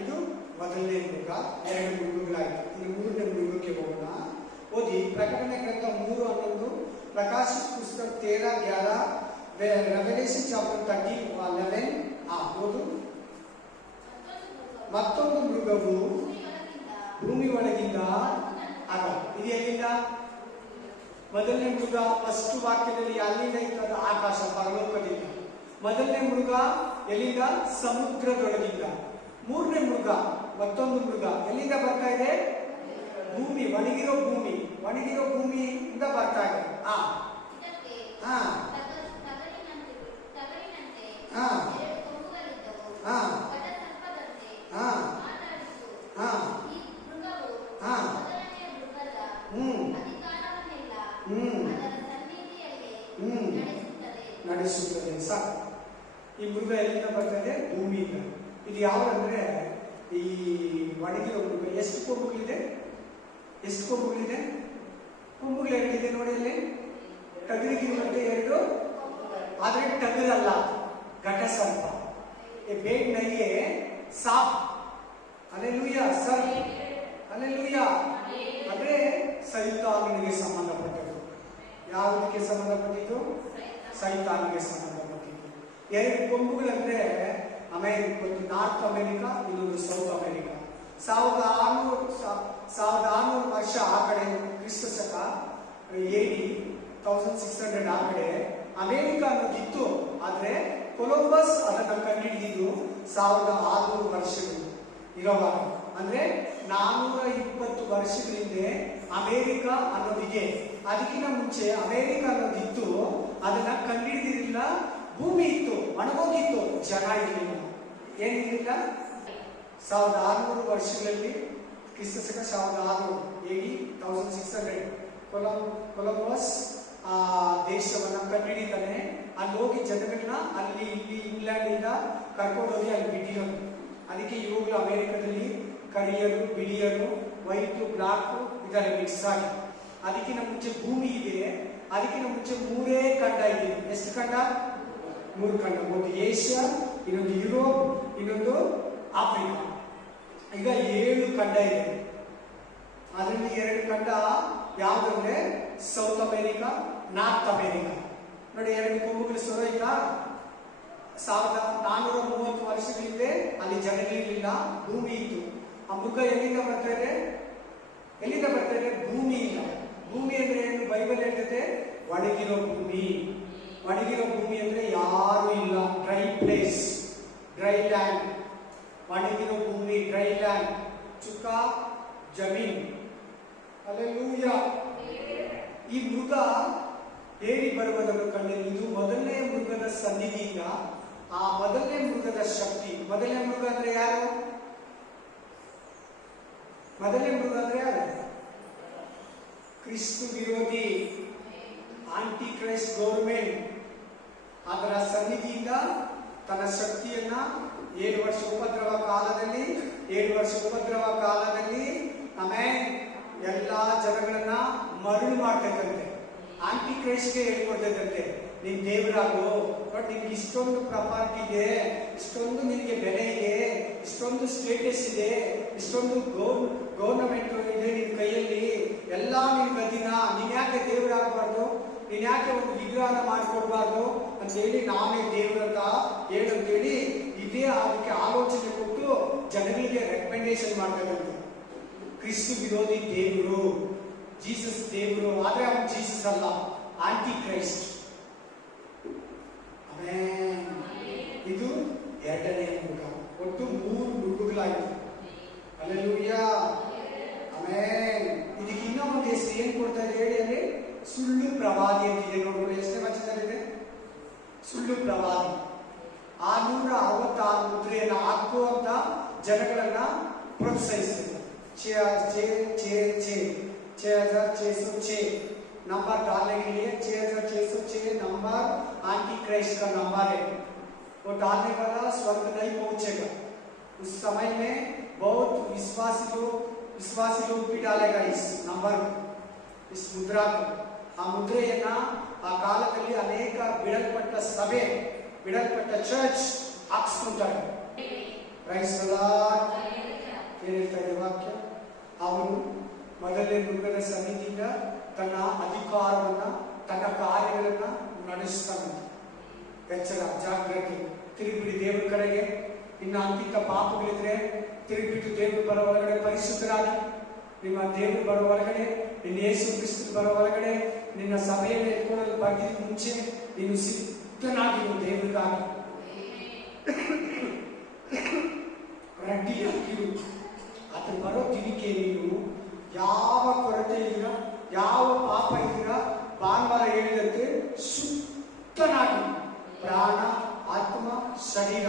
ಇದು ಮೊದಲನೇ ಮೃಗ. 2 ಮೃಗಗಳಾಯ್ತು. ಇನ್ನು 3ನೇ ಮೃಗಕ್ಕೆ ಹೋಗೋಣ. ಓದಿ ಪ್ರಕಟಣೆ ಗ್ರಂಥ 3:11, ಪ್ರಕಾಶಿತ ಪುಸ್ತಕ 13:11, ರೆವಲೇಷನ್ ಚಾಪ್ಟರ್ 30:11. ಓದು. ಮತ್ತೊಂದು ಮೃಗವು ಭೂಮಿ ಒಳಗಿಂದ ಆಗ. ಇದು ಎಲ್ಲಿಂದ? ಮೊದಲನೇ ಮೃಗ ಫಸ್ಟ್ ವಾಕ್ಯದಲ್ಲಿ ಅಲ್ಲಿಂದ ಇರ್ತದ ಆಕಾಶ, ಪರಲೋಕದಿಂದ. ಮೊದಲನೇ ಮೃಗ ಎಲ್ಲಿಂದ? ಸಮುದ್ರದೊಳಗಿಂದ. 3ನೇ ಮೃಗ, ಮತ್ತೊಂದು ಮೃಗ ಎಲ್ಲಿಂದ ಬರ್ತಾ ಇದೆ? ಭೂಮಿ, ಒಣಗಿರೋ ಭೂಮಿ, ಒಣಗಿರೋ ಭೂಮಿಯಿಂದ ಬರ್ತಾ ಇದೆ. ನಡೆಸುತ್ತದೆ. ಸಾಕು. ಈ ಮೃಗ ಎಲ್ಲಿಂದ ಬರ್ತದೆ? ಭೂಮಿಯಿಂದ. ಇದು ಯಾವ್ದಂದ್ರೆ ಈ ಒಣಗಿರೋ ಮೃಗ. ಎಷ್ಟು ಕೊಂಬುಗಳಿದೆ? ಎಷ್ಟು ಕೊಂಬುಗಳಿದೆ? ಕೊಂಬುಗಳು 2 ಇದೆ ನೋಡಿ. ಅಲ್ಲಿ ಟಗರಿಗಿರುವಂತೆ 2, ಆದ್ರೆ ಟಗರಲ್ಲ, ಘಟಸರ್ಪ. ಬೇಗ ನೈಯೇ ಸಾಪ್. ಹಲ್ಲೆಲೂಯಾ. Sir hallelujah. ಅಂದ್ರೆ ಸೈತಾನನಿಗೆ ಸಂಬಂಧಪಟ್ಟದ್ದು. ಯಾವುದಕ್ಕೆ ಸಂಬಂಧಪಟ್ಟಿದ್ದು? ಸೈತಾನಿಗೆ ಸಂಬಂಧಪಟ್ಟಿದ್ದು. 2 ಕೊಂಬುಗಳಂದ್ರೆ ಒಂದು ನಾರ್ತ್ ಅಮೆರಿಕಾ, ಇನ್ನೊಂದು ಸೌತ್ ಅಮೆರಿಕಾ. 1600 ವರ್ಷ ಆ ಕಡೆ ಕ್ರಿಸ್ತ ಶಕ AD 1600 ಆ ಕಡೆ ಅಮೆರಿಕ ಅನ್ನೋದಿತ್ತು. ಆದ್ರೆ ಕೊಲಂಬಸ್ ಅದನ್ನ ಕಂಡುಹಿಡಿದಿದ್ದು 1600 ವರ್ಷಗಳು ಇರೋವಾಗ. ಅಂದ್ರೆ 420 ವರ್ಷಗಳ ಹಿಂದೆ ಅಮೆರಿಕ ಅನ್ನೋದಿದೆ. ಅದಕ್ಕಿಂತ ಮುಂಚೆ ಅಮೆರಿಕ ಅನ್ನೋದಿತ್ತು, ಅದನ್ನ ಕಂಡುಹಿಡಿದಿರಲಿಲ್ಲ. ಭೂಮಿ ಇತ್ತು, ಒಣಗೋಗಿತ್ತು, ಜನ ಇರಲಿಲ್ಲ. ಏನಿರಲಿಲ್ಲ. 1600 ವರ್ಷಗಳಲ್ಲಿ ಕ್ರಿಸ್ತಶಕ 1600 AD 1600 ಕೊಲಂಬಸ್ ಆ ದೇಶವನ್ನ ಕಂಡುಹಿಡಿತಾನೆ. ಅಲ್ಲಿ ಹೋಗಿ ಜನಗಳನ್ನ ಅಲ್ಲಿ ಇಲ್ಲಿ ಇಂಗ್ಲೆಂಡ್ ಇಂದ ಕರ್ಕೊಂಡು ಹೋಗಿ ಅಲ್ಲಿ ಬಿಟ್ಟಿರೋದು. ಅದಕ್ಕೆ ಇವಾಗಲೂ ಅಮೆರಿಕದಲ್ಲಿ ಕರಿಯರು, ಬಿಳಿಯರು, ವೈಟು, ಬ್ಲಾಕ್ ಇದ್ದಾರೆ ಮಿಕ್ಸ್ ಆಗಿ. ಅದಕ್ಕಿಂತ ಮುಂಚೆ ಭೂಮಿ ಇದೆ, ಅದಕ್ಕಿಂತ ಮುಂಚೆ 3 ಖಂಡ ಇದೆ. ಎಷ್ಟು ಖಂಡ? 3 ಖಂಡ. ಒಂದು ಏಷ್ಯಾ, ಇನ್ನೊಂದು ಯುರೋಪ್, ಇನ್ನೊಂದು ಆಫ್ರಿಕಾ. ಈಗ 7 ಖಂಡ ಇದೆ. ಅದರಲ್ಲಿ 2 ಖಂಡ ಯಾವ್ದಂದ್ರೆ ಸೌತ್ ಅಮೆರಿಕಾ, ನಾರ್ತ್ ಅಮೆರಿಕಾ. ನೋಡಿ, 2 ಕೊಂಬುಗಳು ಸೊರೈತಾ. 1430 ವರ್ಷಗಳ ಹಿಂದೆ ಅಲ್ಲಿ ಜನಗಳಿರಲಿಲ್ಲ, ಭೂಮಿ ಇತ್ತು. ಆ ಮೃಗ ಎಲ್ಲಿಂದ ಬರ್ತಾ ಇದೆ? ಭೂಮಿ ಇಲ್ಲ. ಭೂಮಿ ಅಂದ್ರೆ ಏನು? ಬೈಬಲ್ ಹೇಳ್ತದೆ ಒಣಗಿರೋ ಭೂಮಿ. ಒಣಗಿರೋ ಭೂಮಿ ಅಂದ್ರೆ ಯಾರು ಇಲ್ಲ, ಡ್ರೈ ಪ್ಲೇಸ್, ಡ್ರೈ ಲ್ಯಾಂಡ್. ಒಣಗಿರೋ ಭೂಮಿ, ಡ್ರೈ ಲ್ಯಾಂಡ್, ಚುಕ್ಕ ಜಮೀನ್. ಹಲ್ಲೆಲೂಯಾ. ಈ ಮೃಗ ಏರಿ ಬರುವುದನ್ನು ಕಂಡು ಇದು ಮೊದಲನೇ ಮೃಗದ ಸನ್ನಿಧಿಯಿಂದ ಆ ಮೊದಲನೇ ಮೃಗದ ಶಕ್ತಿ. ಮೊದಲನೇ ಮೃಗ ಅಂದ್ರೆ ಯಾರು? ಕ್ರಿಸ್ತು ವಿರೋಧಿ ಆಂಟಿ ಕ್ರೈಸ್ಟ್ ಗೌರ್ಮೆಂಟ್. ಅದರ ಸನ್ನಿಧಿಯಿಂದ ತನ್ನ ಶಕ್ತಿಯನ್ನ 7 ವರ್ಷ ಉಪದ್ರವ ಕಾಲದಲ್ಲಿ ಆಮೇಲೆ ಎಲ್ಲಾ ಜನಗಳನ್ನ ಮರಳು ಮಾಡ್ತಕ್ಕಂತೆ. ಆಂಟಿ ಕ್ರೈಸ್ಟ್ಗೆ ಹೇಳ್ಕೊಡ್ತಕ್ಕಂತೆ, ನೀನ್ ದೇವರಾಗು, ಬಟ್ ನಿನ್ಗೆ ಇಷ್ಟೊಂದು ಪ್ರಾಪರ್ಟಿ ಇದೆ, ಇಷ್ಟೊಂದು ನಿನಗೆ ಬೆಲೆ ಇದೆ, ಇಷ್ಟೊಂದು ಸ್ಟೇಟಸ್ ಇದೆ, ಇಷ್ಟೊಂದು ಗೌರ್ನಮೆಂಟ್ ಇದೆ ನಿನ್ ಕೈಯಲ್ಲಿ, ಎಲ್ಲಾ ನಿನ್ ಗದಿನ, ನೀನ್ ಯಾಕೆ ದೇವರಾಗಬಾರ್ದು, ನೀನ್ ಯಾಕೆ ಒಂದು ವಿಗ್ರಹನ ಮಾಡಿಕೊಡ್ಬಾರ್ದು ಅಂತ ಹೇಳಿ ನಾನೇ ದೇವರಂತ ಹೇಳಂತೇಳಿ ಇದೇ ಅದಕ್ಕೆ ಆಲೋಚನೆ ಕೊಟ್ಟು ಜನಗಳಿಗೆ ರೆಕಮೆಂಡೇಶನ್ ಮಾಡ್ತಕ್ಕಂತೆ. ಕ್ರಿಸ್ತು ವಿರೋಧಿ ದೇವರು, ಜೀಸಸ್ ದೇವರು, ಆದ್ರೆ ಅವನು ಜೀಸಸ್ ಅಲ್ಲ, ಆಂಟಿ ಕ್ರೈಸ್ಟ್. ಇದು 2ನೇ ಮೃಗ. ಒಟ್ಟು 3 ಮೃಗಗಳಾಯ್ತು. ಹಲ್ಲೆಲೂಯಾ. ಆಮೇಲೆ ಇದಕ್ಕೆ ಇನ್ನೊಂದು ಹೆಸರು ಏನ್ ಕೊಡ್ತಾ ಇದೆ ಹೇಳಿ? ಅಲ್ಲಿ ಸುಳ್ಳು ಪ್ರವಾದಿ ಅಂತಿದೆ. ನೋಡ್ಕೊಳ್ಳಿ, ಎಷ್ಟನೇ ವಚನದಲ್ಲಿದೆ? ಸುಳ್ಳು ಪ್ರವಾದಿ. 666 ಮುದ್ರೆಯನ್ನು ಹಾಕುವಂತ ಜನಗಳನ್ನ ಪ್ರೋತ್ಸಾಹಿಸಿದೆ. 6606 नंबर डालने के लिए 6606 नंबर एंटी क्राइस्ट का नंबर है. वो डालने वाला स्वर्ग नहीं पहुंचेगा. उस समय में बहुत विश्वासी लोग भी डालेगा इस नंबर, इस मुद्रा को. ಆ ಮುದ್ರೆಯನ್ನ ಆ ಕಾಲದಲ್ಲಿ ಅನೇಕ ಬಿಡಲ್ಪಟ್ಟ ಸಭೆ, ಬಿಡಲ್ಪಟ್ಟ ಚರ್ಚ್ ಹಾಕ್ಸ್ಕೊಂತಾರೆ. Praise the Lord. ಏನ್ ಹೇಳ್ತಾರೆ ವಾಕ್ಯ? ಅವನು ಮೊದಲನೇ ಮೃಗದ ಸನ್ನಿಧಿಯಿಂದ ತನ್ನ ಅಧಿಕಾರವನ್ನ, ತನ್ನ ಕಾರ್ಯಗಳನ್ನ ನಡೆಸ್ತಾನೆ. ಎಚ್ಚರ, ಜಾಗೃತಿ. ತಿರುಗಿಬಿಡಿ ದೇವರ ಕಡೆಗೆ. ಇನ್ನು ಅಂತಿಂತ ಪಾಪಗಳಿದ್ರೆ ತಿರುಗಿಬಿಟ್ಟು ದೇವರು ಬರೋ ಒಳಗಡೆ ಪರಿಶುದ್ಧರಾಗಿ, ನಿಮ್ಮ ದೇವರು ಬರೋ ಒಳಗಡೆ, ನಿನ್ನ ಯೇಸು ಕ್ರಿಸ್ತ ಬರೋ ಒಳಗಡೆ, ನಿನ್ನ ಸಭೆಯನ್ನು ಎತ್ಕೊಳ್ಳಲು ಬರದಿದ್ದ ಮುಂಚೆ ನೀನು ಸಿದ್ಧನಾಗಿರು ದೇವರಿಗಾಗಿ. ರೆಡಿಯಾಗಿರು. ಆತನ ಬರೋ ದಿನಕ್ಕೆ ನೀನು ಯಾವ ಕೊರತೆ ಇಲ್ಲ, ಯಾವ ಪಾಪ ಇದ್ದೀರಾ, ಭಾನುವಾರ ಹೇಳಿದಂತೆ ಶುದ್ಧನಾಗಿ, ಪ್ರಾಣ, ಆತ್ಮ, ಶರೀರ,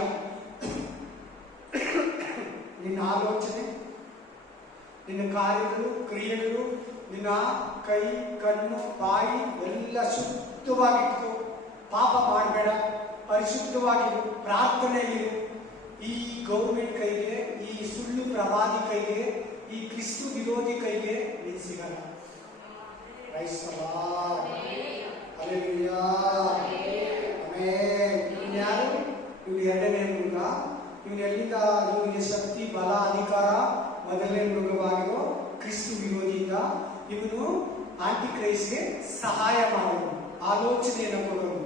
ನಿನ್ನ ಆಲೋಚನೆ, ನಿನ್ನ ಕಾರ್ಯಗಳು, ಕ್ರಿಯೆಗಳು, ನಿನ್ನ ಕೈ, ಕಣ್ಣು, ಬಾಯಿ ಎಲ್ಲ ಶುದ್ಧವಾಗಿಟ್ಟು ಪಾಪ ಮಾಡಬೇಡ. ಪರಿಶುದ್ಧವಾಗಿರು, ಪ್ರಾರ್ಥನೆ ಇರು. ಈ ಗೌರ್ಮೆಂಟ್ ಕೈಗೆ, ಈ ಸುಳ್ಳು ಪ್ರವಾದಿ ಕೈಗೆ, ಈ ಕ್ರಿಸ್ತು ವಿರೋಧಿ ಕೈಗೆ ನೀನು ಸಿಗಲ್ಲ. Praise the Lord. Hallelujah. Amen. ಇನ್ಯಾರು? ಇವನು 2ನೇ ಮೃಗ. ಇವನು ಎಲ್ಲಿಂದ ಇವನಿಗೆ ಶಕ್ತಿ, ಬಲ, ಅಧಿಕಾರ? ಮೊದಲನೇ ಮೃಗವಾಗಿರೋ ಕ್ರಿಸ್ತು ವಿರೋಧಿಯಿಂದ. ಇವನು ಆಂಟಿ ಕ್ರೈಸ್ಟ್ಗೆ ಸಹಾಯ ಮಾಡೋನು, ಆಲೋಚನೆಯನ್ನು ಕೊಡೋನು.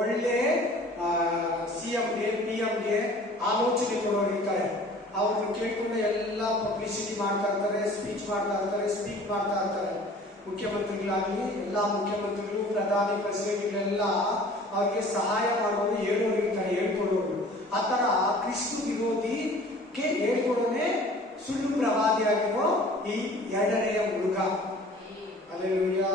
ಒಳ್ಳೆ CMಗೆ, PMಗೆ ಆಲೋಚನೆ ಕೊಡೋರು ಇರ್ತಾರೆ. ಅವ್ರನ್ನ ಕೇಳ್ಕೊಂಡು ಎಲ್ಲ ಪಬ್ಲಿಸಿಟಿ ಮಾಡ್ತಾ ಇರ್ತಾರೆ, ಸ್ಪೀಚ್ ಮಾಡ್ತಾ ಇರ್ತಾರೆ. ಮುಖ್ಯಮಂತ್ರಿಗಳಾಗಲಿ, ಎಲ್ಲ ಮುಖ್ಯಮಂತ್ರಿಗಳು, ಪ್ರಧಾನಿ, ಪ್ರೆಸಿಡೆಂಟ್ಗಳೆಲ್ಲ ಅವ್ರಿಗೆ ಸಹಾಯ ಮಾಡೋರು, ಹೇಳೋರು ಇರ್ತಾರೆ, ಹೇಳ್ಕೊಡೋರು. ಆ ತರ ಕ್ರಿಸ್ತು ವಿರೋಧಿಗೆ ಹೇಳ್ಕೊಡೋನೆ ಸುಳ್ಳು ಪ್ರವಾದಿಯಾಗಿರೋ ಈ 2ನೇ ಮೃಗ. ಹಲ್ಲೆಲೂಯಾ.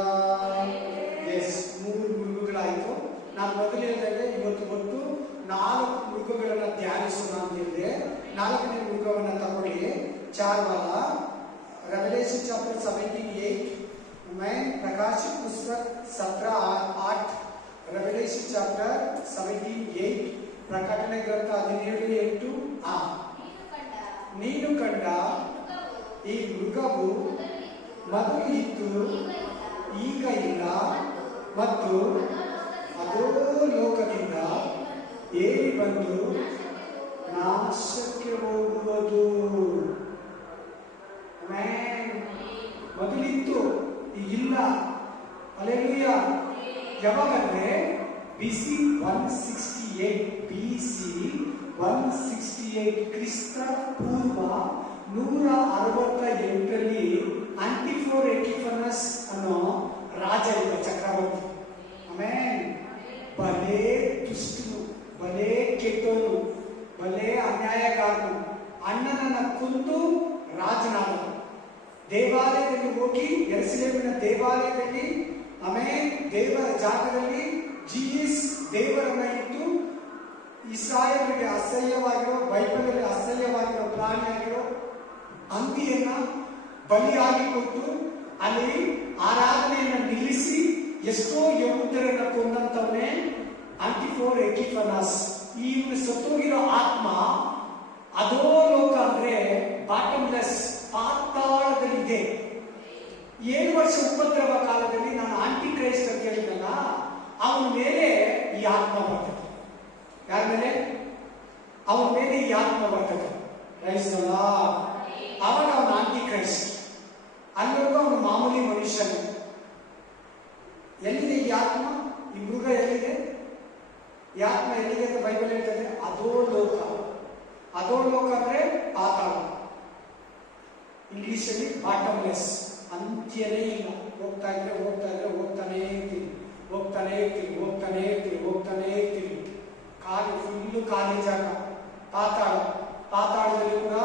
ಎಸ್, 3 ಮೃಗಗಳಾಯಿತು. ನಾನು ಮೊದಲು ಹೇಳಿದಾಗ ಇವತ್ತು ಒಟ್ಟು 4 ಮೃಗಗಳನ್ನ ಧ್ಯಾನಿಸೋಣ ಅಂತ ಹೇಳಿದೆ. 4ನೇ ಮೃಗವನ್ನ ತಗೊಳ್ಳಿ. ಚಾರ್ವಾಲ. रेवलेशन चैप्टर 17:8 मैं प्रकाशित पुस्तक 17:8 रेवलेशन चैप्टर 17:8 प्रकटने ग्रंथ 17:8 ನೀನು ಕಂಡ ಈ ಮೃಗವು ಮೊದಲು ಇತ್ತು ಈಗ ಇಲ್ಲ ಮತ್ತು ಅದೋ ಲೋಕದಿಂದ ಏರಿ ಬಂದು ನಾಶಕ್ಕೆ ಹೋಗುವುದು. ಮೊದಲಿತ್ತು ಈಗಿಲ್ಲ. ಹಲ್ಲೆಲೂಯಾ. ಯಾವಾಗಂದ್ರೆ BC 168 ಕ್ರಿಸ್ತ ಪೂರ್ವ 168ರಲ್ಲಿ ಆಂಟಿಫೋರ್ ಎಕಿಫನಸ್ ಅನ್ನೋ ರಾಜ ಇದ್ದ, ಚಕ್ರವರ್ತಿ. ಆಮೇಲೆ ಬಲೇ ದುಷ್ಟನು, ಬಲೇ ಕೆಟ್ಟವನು, ಬಲೇ ಅನ್ಯಾಯಗಾರನು, ಅಣ್ಣನನ್ನ ಕೊಂದು ರಾಜನಾದನು. ದೇವಾಲಯದಲ್ಲಿ ಹೋಗಿ ಯೆರೂಸಲೇಮಿನ ದೇವಾಲಯದಲ್ಲಿ ಆಮೇಲೆ ದೇವರ ಜಾಗದಲ್ಲಿ ಜೀಸಸ್ ದೇವರನ್ನ ಇಟ್ಟು ಇಸ್ರಾಯೇಲರಿಗೆ ಅಸಹ್ಯವಾಗಿರೋ, ಬೈಬಲಲ್ಲಿ ಅಸಹ್ಯವಾಗಿರೋ ಪ್ರಾಣಿಯಾಗಿರೋ ಹಂದಿಯನ್ನ ಬಲಿಯಾಗಿ ಕೊಟ್ಟು ಅಲ್ಲಿ ಆರಾಧನೆಯನ್ನು ನಿಲ್ಲಿಸಿ ಎಷ್ಟೋ ಯಹೂದ್ಯರನ್ನ ಕೊಂದಂತವನೇ ಆಂಟಿಫೋರ್ ಎಕಿಫನಸ್. ಈ ಸತ್ತೋಗಿರೋ ಆತ್ಮ ಅದೋ ಲೋಕ ಅಂದ್ರೆ ಬಾಟಮ್ಲೆಸ್, ಪಾತಾಳದಲ್ಲಿದೆ. 7 ವರ್ಷ ಉಪದ್ರವ ಕಾಲದಲ್ಲಿ ನಾನು ಆಂಟಿ ಕ್ರೈಸ್ಟ್ ಅಂತ ಹೇಳಿದಲ್ಲ, ಅವನ ಮೇಲೆ ಈ ಆತ್ಮ ಬರ್ತದೆ. ಯಾರ ಮೇಲೆ? ಅವನ ಮೇಲೆ ಈ ಆತ್ಮ ಬರ್ತದೆ. ಕ್ರೈಸ್ತಲ್ಲ, ಅವಾಗ ಅವನ ಆಂಟಿ ಕ್ರೈಸ್ಟ್. ಅಲ್ಲಿವರೆಗೂ ಅವನು ಮಾಮೂಲಿ ಮನುಷ್ಯನು. ಎಲ್ಲಿದೆ ಈ ಆತ್ಮ? ಈ ಮೃಗ ಎಲ್ಲಿದೆ? ಈ ಆತ್ಮ ಎಲ್ಲಿದೆ ಅಂತ ಬೈಬಲ್ ಹೇಳ್ತದೆ? ಅದೋ ಲೋಕ. ಅದೋ ಲೋಕ ಅಂದ್ರೆ ಪಾತಾಳ. ಇಂಗ್ಲಿಷ್ ಅಲ್ಲಿ ಬಾಟಮ್ಲೆಸ್, ಅಂತ್ಯನೇ ಇಲ್ಲ. ಹೋಗ್ತಾ ಇದ್ರೆ ಹೋಗ್ತಾನೇ ಇರ್ತೀವಿ, ಹೋಗ್ತಾನೇ ಇರ್ತೀವಿ. ಖಾಲಿ, ಫುಲ್ಲು ಖಾಲಿ ಜಾಗ. ಪಾತಾಳದಲ್ಲಿ ಕೂಡ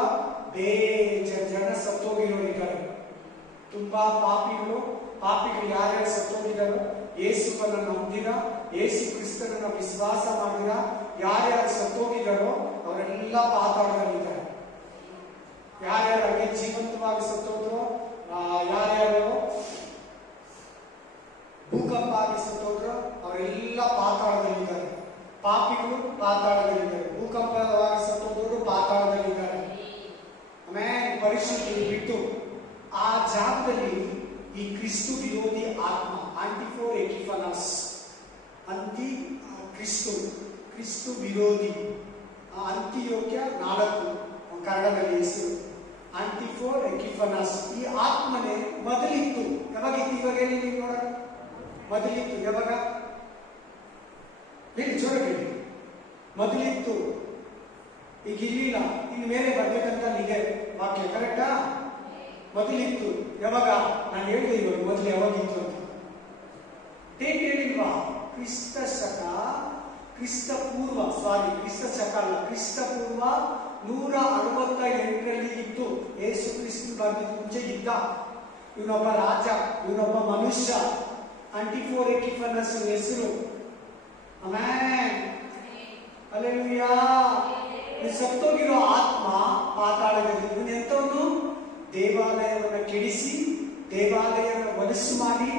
ಬೇಜಾರು ಜನ ಸತ್ತೋಗಿರೋರಿದ್ದಾರೆ. ತುಂಬಾ ಪಾಪಿಗಳು ಯಾರ್ಯಾರು ಸತ್ತೋಗಿದ್ದಾರೋ, ಯೇಸುವನ್ನ ನಂಬಿದ, ಯೇಸು ಕ್ರಿಸ್ತನನ್ನ ವಿಶ್ವಾಸ ಮಾಡಿದ ಯಾರ್ಯಾರು ಸತ್ತೋಗಿದ್ದಾರೋ ಅವರೆಲ್ಲ ಪಾತಾಳದಲ್ಲಿದ್ದಾರೆ. ಯಾರ್ಯಾರು ಹಾಗೆ ಜೀವಂತವಾಗಿ ಸತ್ತೋದ್ರು, ಯಾರ್ಯಾರು ಭೂಕಂಪ ಆಗಿ ಸತ್ತೋದ್ರು ಅವರೆಲ್ಲ ಪಾತಾಳದಲ್ಲಿದ್ದಾರೆ. ಪಾಪಿಗಳು ಪಾತಾಳದಲ್ಲಿದ್ದಾರೆ, ಭೂಕಂಪವಾಗಿ ಸತ್ತೋದ್ರು ಪಾತಾಳದಲ್ಲಿದ್ದಾರೆ. ಆಮೇಲೆ ಪರಿಶುದ್ಧಿ ಬಿಟ್ಟು ಆ ಜಾಗದಲ್ಲಿ ಈ ಕ್ರಿಸ್ತು ವಿರೋಧಿ ಆತ್ಮ ಆಂಟಿಫೋರ್ ಎಕಿಫನಸ್, ಕ್ರಿಸ್ತು ವಿರೋಧಿ ಅಂತಿಯೋಕ್ಯ 4 ಕನ್ನಡದಲ್ಲಿ ಹೆಸರು ಆಂಟಿಫೋರ್ ಎಕಿಫನಸ್. ಈ ಆತ್ಮನೆ ಮೊದಲಿತ್ತು. ಯಾವಾಗಿತ್ತು? ಇವಾಗ ಹೇಳಿ ನೀವು ನೋಡ. ಮೊದಲಿತ್ತು ಯಾವಾಗ? ಹೇಳಿ, ಜೋರ ಹೇಳಿ. ಮೊದಲಿತ್ತು, ಈಗ ಇರ್ಲಿಲ್ಲ, ಇನ್ನು ಮೇಲೆ ಬರ್ಬೇಕಂತ ಇದೆ ವಾಕ್ಯ. ಕರೆಕ್ಟಾ? ಮೊದಲಿತ್ತು ಯಾವಾಗ? ನಾನು ಹೇಳಿದೆ ಇವಾಗ ಮೊದಲು ಯಾವಾಗಿತ್ತು ಅಂತ. ಡೇಟ್ ಹೇಳಿಲ್ವಾ? ಕ್ರಿಸ್ತ ಪೂರ್ವ 168ರಲ್ಲಿ ಇತ್ತು. ಯೇಸು ಕ್ರಿಸ್ತ ಬಂದ ಮುಂಚೆ ಇದ್ದ. ಇವನೊಬ್ಬ ರಾಜ, ಇವನೊಬ್ಬ ಮನುಷ್ಯ. ಆಂಟಿಫೋರ್ ಎಕಿಫನಸ್ ಹೆಸರು. Amen, hallelujah. ಸತ್ತೋಗಿರೋ ಆತ್ಮ ಪಾತಾಳದಲ್ಲಿ. ಇವನು ಎಂತವನು? ದೇವಾಲಯವನ್ನು ಕೆಡಿಸಿ, ದೇವಾಲಯವನ್ನು ಹೊಲಸು ಮಾಡಿ,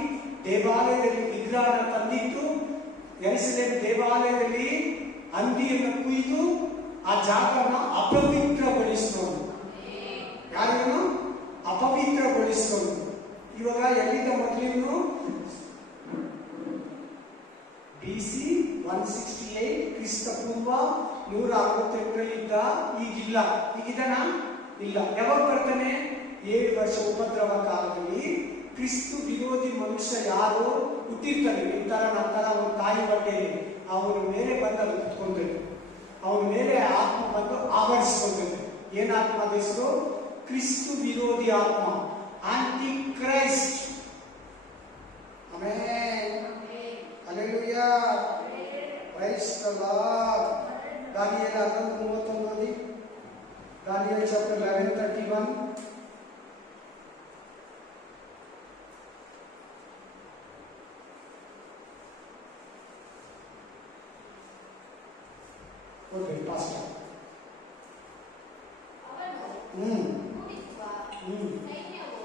ದೇವಾಲಯದಲ್ಲಿ ವಿಗ್ರಹನ ತಂದಿಟ್ಟು, ಯೆರೂಸಲೇಮ್ ದೇವಾಲಯದಲ್ಲಿ ಹಂದಿಯನ್ನು ಕುಯ್ದು ಆ ಜಾಗವನ್ನು ಅಪವಿತ್ರಗೊಳಿಸಿದವನು. ಯಾರನ್ನು? ಅಪವಿತ್ರಗೊಳಿಸಿದವನು. ಇವಾಗ ಎಲ್ಲಿದ್ದ ಮೊದಲಿನ್ನು? BC 168 ಕ್ರಿಸ್ತ ಪೂರ್ವ 168ರಲ್ಲಿ ಇದ್ದ. ಈಗಿಲ್ಲ. ಈಗಿದ್ದಾನ? ಇಲ್ಲ. ಯಾವಾಗ ಬರ್ತಾನೆ? 7 ವರ್ಷ ಉಪದ್ರವ ಕಾಲದಲ್ಲಿ ಕ್ರಿಸ್ತು ವಿರೋಧಿ ಮನುಷ್ಯ ಯಾರು ಹುಟ್ಟಿರ್ತಾನೆ, ಇಂತರ ನಂತರ ಅವನ ತಾಯಿ ಹೊಟ್ಟೆಯಲ್ಲಿ ಅವನ ಮೇಲೆ ಬಂದು ಕುತ್ಕೊಂಡ್ರೆ, ಅವನ ಮೇಲೆ ಆತ್ಮ ಬಂದು ಆವರಿಸಿಕೊಂಡ್ರೆ. ಏನಾತ್ಮ? ಅದ ಹೆಸರು ಕ್ರಿಸ್ತು ವಿರೋಧಿ ಆತ್ಮ, Antichrist. Amen, hallelujah, praise the Lord. ದಾನಿಯೇಲ 11:31 ಓದಿ. ದಾನಿಯೇಲ ಚಾಪ್ಟರ್ 11:31. ಓದಿ ಪಾಸ್ಟರ್. ಅವನು ಹ್ಮ್ ಕೂಡಿಸುವ ಹ್ಮ್ ಸೈನ್ಯವು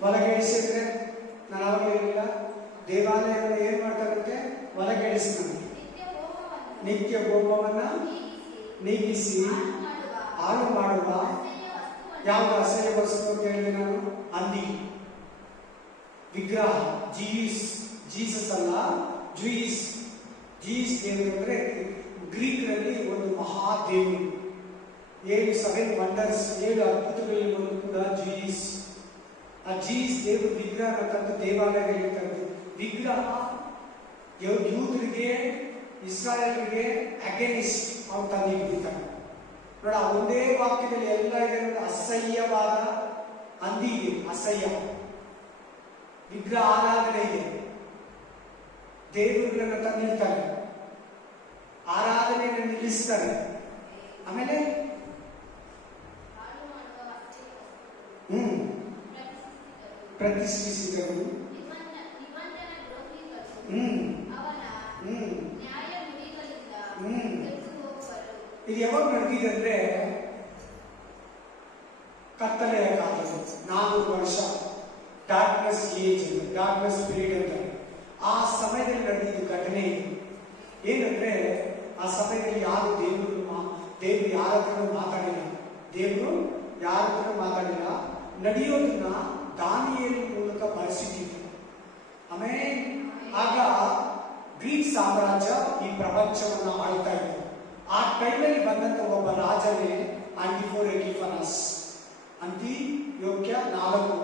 ಹೊಲಗೆಡಿಸಿದ್ರೆ ನಾನು ಅವಾಗ ಹೇಳಿಲ್ಲ, ದೇವಾಲಯಗಳು ಏನ್ ಮಾಡ್ತಾರಂತೆ? ಹೊಲಗೆಡಿಸ್ತಾನೆ. ನಿತ್ಯ ಹೋಮವನ್ನ ನೀಗಿಸಿ ಹಾಳು ಮಾಡುವ ಯಾವ್ದು ಅಸಹ್ಯ ವಸ್ತು ಅಂತ ಹೇಳಿದೆ ನಾನು? ಹಂದಿ, ವಿಗ್ರಹ. ಜೀಸಸ್ ಅಲ್ಲ, ಜೂಯಿಸ್ ದೇವರು ಅಂದ್ರೆ ಗ್ರೀಕ್ನಲ್ಲಿ ಒಂದು ಮಹಾದೇವರು. 7 ವಂಡರ್ಸ್, 7 ಅದ್ಭುತಗಳಲ್ಲಿ ಒಂದು ಕೂಡ ಜೂಯಿಸ್. ಆ ಜೀಸ್ ದೇವರು ವಿಗ್ರಹ ತಂದು ದೇವಾಲಯಗಳಿಗೆ ತಂದು, ವಿಗ್ರಹ ಯೂದರಿಗೆ ಇಸ್ರಾಯೇಲ್ರಿಗೆ ಅಗೇನಿಸ್ಟ್ ಅವ್ರು ತಂದಿಟ್ಟಿರ್ತಾರೆ. ನೋಡ, ಒಂದೇ ವಾಕ್ಯದಲ್ಲಿ ಎಲ್ಲ ಇದೆ ನೋಡಿ. ಅಸಹ್ಯವಾದ ಹಂದಿ ಇದೆ, ಅಸಹ್ಯ ವಿಗ್ರಹ ಆರಾಧನೆ ಇದೆ. ದೇವರುಗಳನ್ನ ತಂದಿರ್ತಾರೆ, ಆರಾಧನೆಯನ್ನು ನಿಲ್ಲಿಸ್ತಾರೆ. ಆಮೇಲೆ ಪ್ರತಿಷ್ಠಿಸಿದರು. ಇದು ಯಾವಾಗ ನಡೆದಿದೆ ಅಂದ್ರೆ ಕತ್ತಲೆಯ ಕಾಲದಲ್ಲಿ 400 ವರ್ಷ, ಡಾರ್ಕ್ನೆಸ್ ಏಜ್, ಡಾರ್ಕ್ನೆಸ್ ಪೀರಿಯಡ್ ಅಂತ ಆ ಸಮಯದಲ್ಲಿ ನಡೆದಿದ್ದು ಘಟನೆ ಇದು. ಏನಂದ್ರೆ ಆ ಸಮಯದಲ್ಲಿ ಯಾರು ದೇವರು ಯಾರ ಹತ್ರ ಮಾತಾಡಿಲ್ಲ, ದೇವರು ಯಾರ ಹತ್ರ ಮಾತಾಡಿಲ್ಲ. ನಡೆಯೋದನ್ನ ದಾನಿಯೇಲನ ಮೂಲಕ ಬಳಸಿಟ್ಟಿದ್ರು. ಆಮೇಲೆ ಆಗ ಗ್ರೀಕ್ ಸಾಮ್ರಾಜ್ಯ ಈ ಪ್ರಪಂಚವನ್ನ ಆಳ್ತಾ ಇತ್ತು. ಆ ಟೈಮಲ್ಲಿ ಬಂದಂತ ಒಬ್ಬ ರಾಜನೇ ಆಂಟಿಫೋರೆಟಿಫನಸ್, ಅಂತಿಯೋಕ್ಯ 4.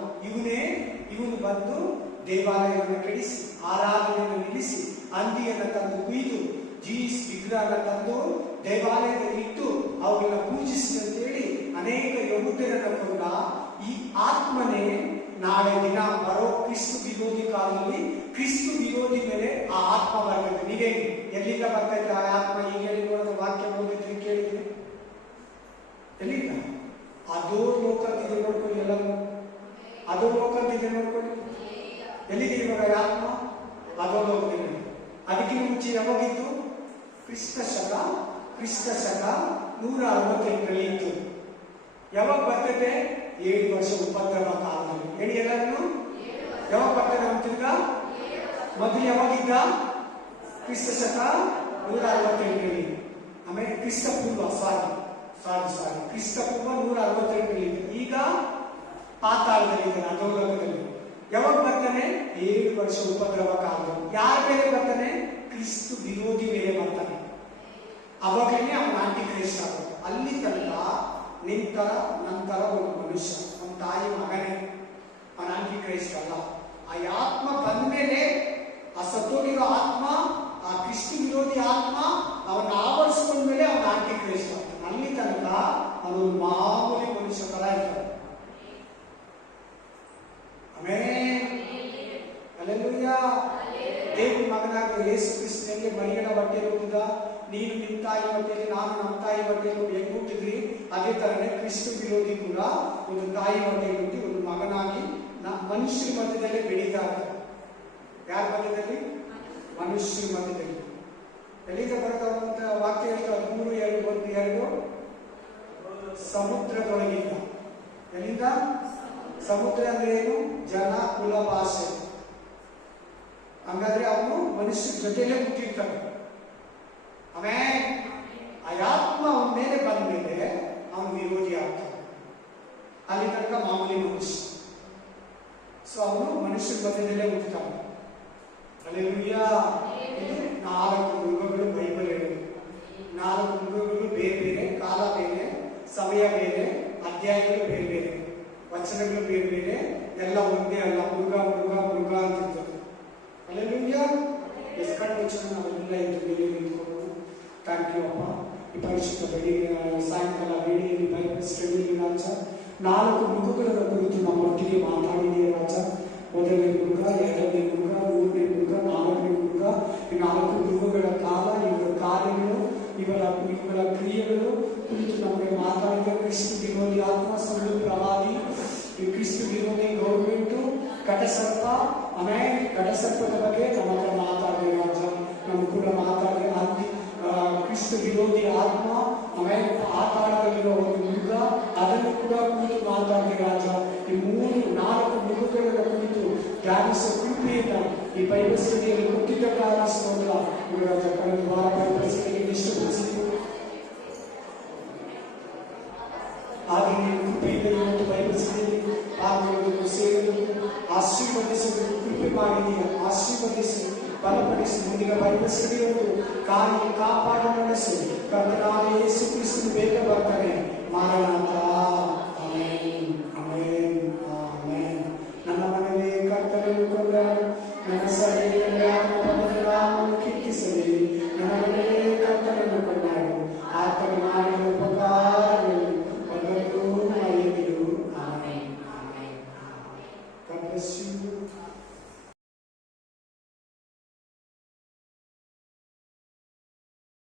ಇವನು ಬಂದು ದೇವಾಲಯವನ್ನು ಕೆಡಿಸಿ, ಆರಾಧನೆಯನ್ನು ನಿಲ್ಲಿಸಿ, ಹಂದಿಯನ್ನು ತಂದು ಕುಯ್ದು, ಜೀಸ್ ವಿಗ್ರಹನ ತಂದು ದೇವಾಲಯದಲ್ಲಿ ಇಟ್ಟು ಅವುಗಳನ್ನ ಪೂಜಿಸಿ ಅಂತೇಳಿ ಅನೇಕ ಯಹೂದ್ಯರನ್ನ ಕೊಂಡ ಈ ಆತ್ಮನೇ ನಾಳೆ ದಿನ ಬರೋ ಕ್ರಿಸ್ತು ವಿರೋಧಿ ಕಾಲದಲ್ಲಿ ಕ್ರಿಸ್ತು ವಿರೋಧಿ ಮೇಲೆ ಆ ಆತ್ಮ ಬರ್ತದೆ. ನೀವೇ ಎಲ್ಲಿಂದ ಬರ್ತೈತೆ ಆ ಆತ್ಮ? ಈಗ ಹೇಳಿ ನೋಡೋದು, ವಾಕ್ಯ ಓದಿದ್ರಿ, ಕೇಳಿದ್ರಿ, ಎಲ್ಲಿಂದ? ಅದೋ ಲೋಕದಿದೆ ನೋಡ್ಕೊಳ್ಳಿ, ಎಲ್ಲರೂ ಅದೋ ಲೋಕದಿದೆ ನೋಡ್ಕೊಳ್ಳಿ. ಎಲ್ಲಿದೆ ಇವಾಗ ಆತ್ಮ? ಅದೋ ಲೋಕದಲ್ಲಿ. ಅದಕ್ಕಿಂತ ಮುಂಚೆ ಯಾವಾಗಿತ್ತು? ಕ್ರಿಸ್ತ ಶಕ 168 ಇತ್ತು. ಯಾವಾಗ ಬರ್ತೈತೆ? 7 ವರ್ಷ ಉಪದ್ರವ ಕಾಲದಲ್ಲಿ. ಹೇಳಿ ಎಲ್ಲರೂ, ಯಾವಾಗ ಬರ್ತದೆ ಅಂತಿದ್ದ? ಮೊದಲು ಯಾವಾಗಿದ್ದ? ಕ್ರಿಸ್ತ ಶಕ 168. ಆಮೇಲೆ ಕ್ರಿಸ್ತ ಪೂರ್ವ ಕ್ರಿಸ್ತ ಪೂರ್ವ 168. ಈಗ ಪಾತಾಳದಲ್ಲಿ ಇದ್ದಾನೆ, ಅಧೋಲೋಕದಲ್ಲಿ. ಯಾವಾಗ ಬರ್ತಾನೆ? 7 ವರ್ಷ ಉಪದ್ರವ ಕಾಲದಲ್ಲಿ. ಯಾರ ಮೇಲೆ ಬರ್ತಾನೆ? ಕ್ರಿಸ್ತು ವಿರೋಧಿ ಮೇಲೆ ಬರ್ತಾನೆ. ಅವಾಗಲೇ ಅವನ ಆಂಟಿ ಕ್ರೈಸ್ಟ್ ಆಗೋದು. ಅಲ್ಲಿ ತನಕ ನಂತರ ಒಂದು ಮನುಷ್ಯ, ಅವನ ತಾಯಿ ಮಗನೇ, ಅವನ ಆಂಟಿ ಕ್ರೈಸ್ಟ್ ಅಲ್ಲ. ಆ ಆತ್ಮ ಬಂದ ಮೇಲೆ ಆ ಸತ್ತೋಗಿರೋ ಆತ್ಮ, ಆ ಕ್ರಿಸ್ತು ವಿರೋಧಿ ಆತ್ಮ ಅವನ ಆವರಿಸಿಕೊಂಡ ಮೇಲೆ ಅವನ ಆಂಟಿ ಕ್ರೈಸ್ಟ್ ಆಗ್ತಾನೆ. ಅಲ್ಲಿ ತನಕ ಅವನು ಮಾಮೂಲಿ ಮನುಷ್ಯ ತರ ಇರ್ತಾನೆ. ಹಲ್ಲೆಲೂಯಾ. ದೇವ್ರ ಮಗನಾಗ ಯೇಸು ಕ್ರಿಸ್ತನಿಗೆ ಮರಿಯನ ಹೊಟ್ಟೆಯಲ್ಲಿ ಹುಟ್ಟಿದ. ನೀನು ನಿಮ್ಮ ತಾಯಿ ಹೊಟ್ಟೆಯಲ್ಲಿ, ನಾನು ನಮ್ಮ ತಾಯಿ ಹೊಟ್ಟೆಯಲ್ಲಿ ಹೆಂಗ್ ಹುಟ್ಟಿದ್ರಿ, ಅದೇ ತರನೇ ಕ್ರಿಸ್ತು ವಿರೋಧಿ ಕೂಡ ಒಂದು ತಾಯಿ ಹೊಟ್ಟೆಯಲ್ಲಿ ಹುಟ್ಟಿ ಒಂದು ಮಗನಾಗಿ ಮನುಷ್ಯರ ಮಧ್ಯದಲ್ಲೇ ಬೆಳೀತಾ ಇರ್ತಾರೆ. ಯಾರ ಮಧ್ಯದಲ್ಲಿ? ಮನುಷ್ಯರ ಮಧ್ಯದಲ್ಲಿ. ಎಲ್ಲಿಂದ ಬರ್ತಾವಂತ ವಾಕ್ಯ ಹೇಳ್ತಾರೆ? 3:2 ಸಮುದ್ರದೊಳಗಿಂದ. ಎಲ್ಲಿಂದ? ಸಮುದ್ರ ಅಂದ್ರೆ ಏನು? ಜನ, ಕುಲ, ಭಾಷೆ. ಹಂಗಾದ್ರೆ ಅವನು ಮನುಷ್ಯರ ಜೊತೆಯಲ್ಲೇ ಹುಟ್ಟಿರ್ತಾನೆ. ಆಮೇಲೆ ಆ ಆತ್ಮ ಅವನ ಮೇಲೆ ಬಂದ ಮೇಲೆ ಅವನು ವಿರೋಧಿ ಆಗ್ತಾನೆ. ಅಲ್ಲಿ ತನಕ ಮಾಮೂಲಿ ಮನುಷ್ಯ. ಸೊ ಅವನು ಮನುಷ್ಯರ ಮಧ್ಯದಲ್ಲೇ ಹುಟ್ಟುತ್ತಾನೆ. ಹಲ್ಲೆಲೂಯಾ. 4 ಮೃಗಗಳು ಬೈಬಲ್ ಹೇಳುವುದು. 4 ಮೃಗಗಳು ಬೇರೆ ಬೇರೆ, ಕಾಲ ಬೇರೆ, ಸಮಯ ಬೇರೆ, ಅಧ್ಯಾಯಗಳು ಬೇರೆ ಬೇರೆ, ವಚನಗಳು ಬೇರೆ ಬೇರೆ, ಎಲ್ಲ ಒಂದೇ ಅಲ್ಲ. ಮೃಗ ಅಂತಿರ್ತದೆ. ಹಲ್ಲೆಲೂಯಾ. ಎಸ್ಕಂಡ್ ವಚನ ನಾವೆಲ್ಲ ಇದ್ದು ಮೇಲೆ ನಿಂತ್ಕೊಂಡು ಥ್ಯಾಂಕ್ ಯು ಅಪ್ಪ. ಈ ಪರಿಶುದ್ಧ ಸಾಯಂಕಾಲ ವೇಳೆಯಲ್ಲಿ ಬೈಬಲ್ ಸ್ಟಡಿಯಲ್ಲಿ ರಾಜ 4 ಮೃಗಗಳ ಕುರಿತು ನಮ್ಮೊಟ್ಟಿಗೆ ಮಾತಾಡಿದೆಯೇ ರಾಜ. 1ನೇ ಮೃಗ, 2ನೇ ಮೃಗ, 3ನೇ ಮೃಗ, 4ನೇ ಮೃಗ. ಈ 4 ಮೃಗಗಳ ಕಾಲ, ಇವರ ಕಾರ್ಯಗಳು, ಇವರ ಕ್ರಿಯೆಗಳು ಕುರಿತು ನಮಗೆ ಮಾತಾಡಿದ ಕ್ರಿಸ್ತು ವಿರೋಧಿ ಆತ್ಮ, ಸುಳ್ಳು ಪ್ರವಾದಿ, ಈ ಕ್ರಿಸ್ತು ವಿರೋಧಿ ಗೌರ್ಮೆಂಟು, ಘಟಸರ್ಪ. ಆಮೇಲೆ ಘಟಸರ್ಪದ ಬಗ್ಗೆ ನಮ್ಮ ಹತ್ರ ಮಾತಾಡಿದೆ ರಾಜ. ನಮ್ಮ ಕೂಡ ಮಾತಾಡಿದೆ ಕ್ರಿಸ್ತು ವಿರೋಧಿ ಆತ್ಮ, ಆಮೇಲೆ ಆಶೀರ್ವದಿಸಬೇಕು, ಕೃಪೆ ಮಾಡಿದೀಯ. ಆಶೀರ್ವದಿಸಿ, ಬಲಪಡಿಸಿ, ಮುಂದಿನ ಬೈಬಲ್ ಸ್ಟಡಿಯವರೆಗೂ ಕಾಪಾಡಿ ನಡೆಸು. ಕರ್ತನಾದ ಯೇಸು ಕ್ರಿಸ್ತನು ಬೇಗ ಬರ್ತಾನೆ. ಮಾರನಾಥ.